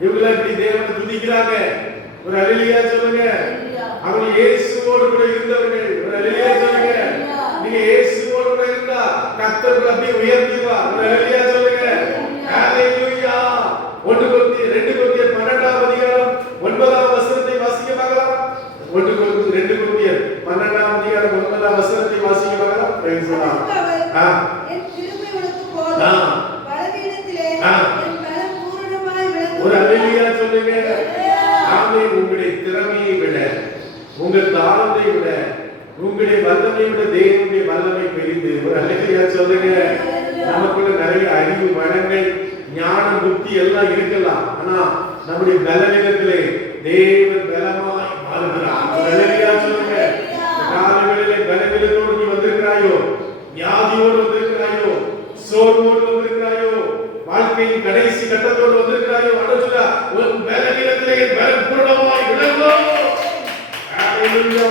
இவங்களா இப்படி தேவனை துதிக்கிறாங்க. ஒரு அல்லேலூயா சொல்லுங்க. அவங்க இயேசுவோடு கூட இருந்தவர்கள். ஒரு அல்லேலூயா சொல்லுங்க. நீங்க இயேசுவோடு கூட இருந்தா கர்த்தர் அப்படியே உயர்த்திடுவார். ஒரு அல்லேலூயா சொல்லுங்க. அல்லேலூயா. 1 கொரிந்தியர் 2 கொரிந்தியர் 12ஆம் அதிகாரம் 9ஆம் வசனத்தை வாசிக்க பார்க்கலாம். 2 கொரிந்தியர் 12ஆம் சொல்லலாம். என் கிருபை உனக்கு போதும். ஆ. பலவீனத்திலே ஆ. என் பலம் பூரணமாய் விளங்கும். ஒரு அல்லேலூயா சொல்லுங்க. ஆமென். உங்களுடைய திறமையை விட, உங்கள் தாளத்தை விட, உங்களுடைய வல்லமை விட தேவனுடைய வல்லமை பெரிது. ஒரு அல்லேலூயா சொல்லுங்க. நமக்குள்ள நிறைய அறிவு வளங்கள், ஞானம், புத்தி எல்லாம் இருக்கலாம். ஆனா நம்முடைய பலவீனத்திலே தேவன் பலமாய் மாறுகிறார். ஒரு அல்லேலூயா சொல்லுங்க. காலங்களிலே பலவீனத்தோடு நீ வந்திருக்கிறாயோ, வியாதியோடு வந்திருக்கிறாயோ, சோர்வோடு வந்திருக்கிறாயோ, வாழ்க்கையின் கடைசி கட்டத்தோடு வந்திருக்கிறாயோ, அடச்சுடா உன் பலவீனத்திலே பலம் பூரணமாய் விளங்கும். ஹalleluya,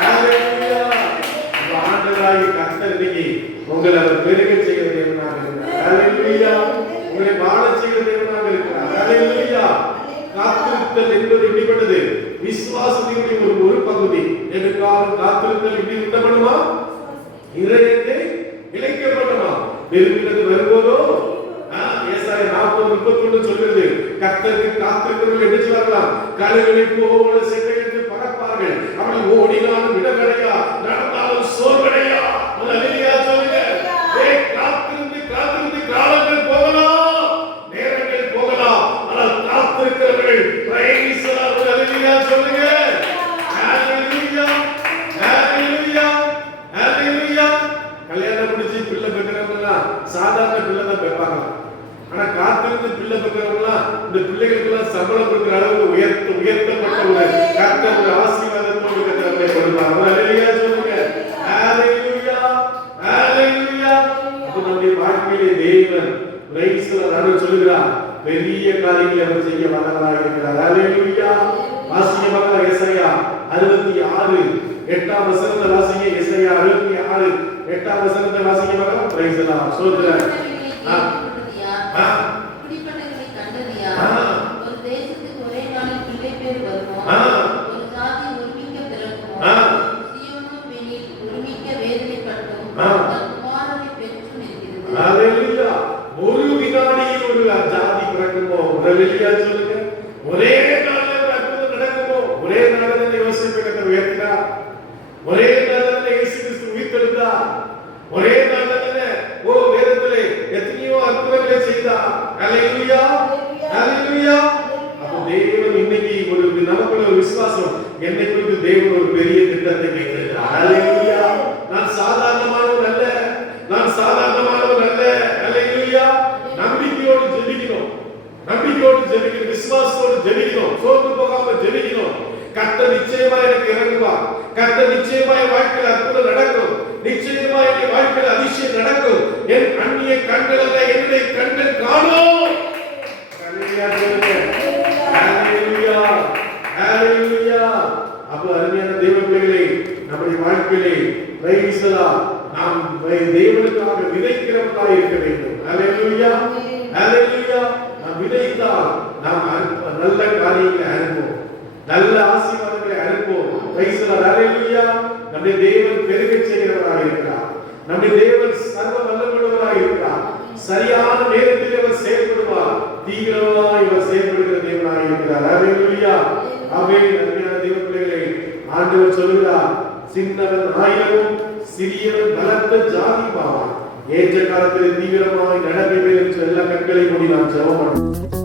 ஹalleluya. ஆண்டவராகிய கர்த்தர் இன்னைக்கு உங்களை அவர் பெருக செய்கிற தேவனாக இருக்கிறார். ஹalleluya. உங்களை வாழ செய்கிற தேவனாக இருக்கிறார். ஹalleluya. காத்திருத்தல் என்பது எப்படிப்பட்டது? விசுவாசத்தினுடைய ஒரு பகுதி. எதுக்காக காத்திருத்தல் இப்படி இருந்தப்படுமா? இதயத்தை இளைக்கப்பட்டமா? நெருங்கினது வரும்போதோ ஏசாயா 40:31 சொல்கிறது, கர்த்தருக்கு காத்திருக்கிறவர்கள் என்ன செய்வார்களாம்? கழுகுகளை போல செட்டையிட்டு பறப்பார்கள். அவர்கள் ஓடினாலும் இடமடையா, நடந்தாலும் சோர்வடையா. அல்லேலூயா சொல்லுங்க. காத்திருந்து காத்திருந்து காலங்கள் போகலாம், நேரங்கள் போகலாம், ஆனால் காத்திருக்கிறவர்கள் பிரைஸ் தி லார்ட். அல்லேலூயா சொல்லுங்க. ஹalleluya, ஹalleluya, ஹalleluya. கல்யாணம் முடிச்சு பிள்ளை பெற்றவங்க சாதாரண பிள்ளை தான் பெற்பாங்க. ஆனா காத்திருந்து பிள்ளை பெற்றவங்க இந்த பிள்ளைகளுக்கு சம்பளம் கொடுக்கிற அளவுக்கு உயர்த்தப்பட்ட ஒரு கர்த்தர் ஒரு ஆசீர்வாதத்தோடு கர்த்தரை கொடுப்பார். அல்லேலூயா சொல்லுங்க. ஹalleluya, ஹalleluya. அப்ப நம்முடைய வாழ்க்கையிலே தேவன் பிரைஸ் தி லார்ட் சொல்லுகிறார். பெரிய காரியங்களை அவர் செய்ய வல்லவராக இருக்கிறார். ஹalleluya. வாசியமாக ஏசாயா 66 8ஆம் வசனத்தை வாசிங்க. ஏசாயா 66 8ஆம் வசனத்தை வாசிங்க. Praise the Lord. சோதரர் குடிப்பட்டங்களை கண்டதியா? ஒரு தேசத்துக்கு ஒரே நாளில் பிள்ளை பேர் வருமோ? ஒரு ஜாதி ஒருமிக்க பிறக்குமோ? சீயோனும் வெளியில் ஒருமிக்க வேதனைப்பட்டும் தன் குமாரனை பெற்று நிற்கிறது. ஹalleluya. ஒரு வினாடியில் ஒரு ஜாதி பிறக்குமோ? ஹalleluya சொல்லுங்க. ஒரே நாளில் ஒரு அற்புதம் நடக்குமோ? ஒரே நாளில் யோசேப்பை கர்த்தர் உயர்த்தினார். ஒரே நாளில் இயேசு கிறிஸ்து உயிர்த்தெழுந்தார். ஒரே நாளில் வேதத்திலே எத்தனையோ அற்புதங்களை செய்தார். ஹalleluya, ஹalleluya. அப்ப தேவன் இன்னைக்கு ஒரு நமக்குள்ள ஒரு விசுவாசம், என்னை குறித்து தேவன் ஒரு பெரிய திட்டத்தை வைத்திருக்கிறார். ஹalleluya. நான் சாதாரணமானவன் அல்ல, நான் சாதாரணமானவன் அல்ல. ஹalleluya. நம்பிக்கையோடு ஜெபிக்கணும், நம்பிக்கையோடு ஜெபிக்கணும், விசுவாசத்தோடு ஜெபிக்கணும், சோர்ந்து போகாம ஜெபிக்கணும். கர்த்தர் நிச்சயமா எனக்கு இறங்குவார். கர்த்தர் நிச்சயமா என் வாழ்க்கையில் அற்புதம் நடக்கும். நிச்சயமா என் வாழ்க்கையில் அதிசயம் நடக்கும். என் அந்நிய கண்கள் அல்ல, என்னுடைய கண்கள் காணும். ஹalleluya சொல்லுங்க. ஹalleluya, ஹalleluya. அப்ப அருமையான தேவ பிள்ளைகளே, நம்முடைய வாழ்க்கையிலே பிரைஸ் தி லார்ட் நாம் தேவனுக்காக விதைக்கிறவர்களாக இருக்க வேண்டும். ஹalleluya, ஹalleluya. நாம் விதைத்தால் நாம் நல்ல காரியங்களை அனுப்புவோம், நல்ல ஆசீர்வாதங்களை அனுப்புவோம். Praise the Lord. ஹalleluya. நம்முடைய தேவன் பெருக செய்கிறவராக இருக்கிறார். நம்முடைய தேவன் சர்வ வல்லமையுள்ளவராக இருக்கிறார். சரியான நேரத்தில் அவர் செயல்படுவார். தீவிரமாய் அவர் செயல்படுகிற தேவனாக இருக்கிறார். ஹalleluya. ஆமென். அருமையான தேவ பிள்ளைகளே, ஆண்டவர் சொல்கிறார், சின்னவன் ஆயிரமும் சிறியவன் பலத்த ஜாதியுமாவான். ஏற்ற காலத்தில் தீவிரமாய் நடப்பேன் என்று எல்லா கற்களை மூடி நாம் ஜெபம் பண்ணுவோம்.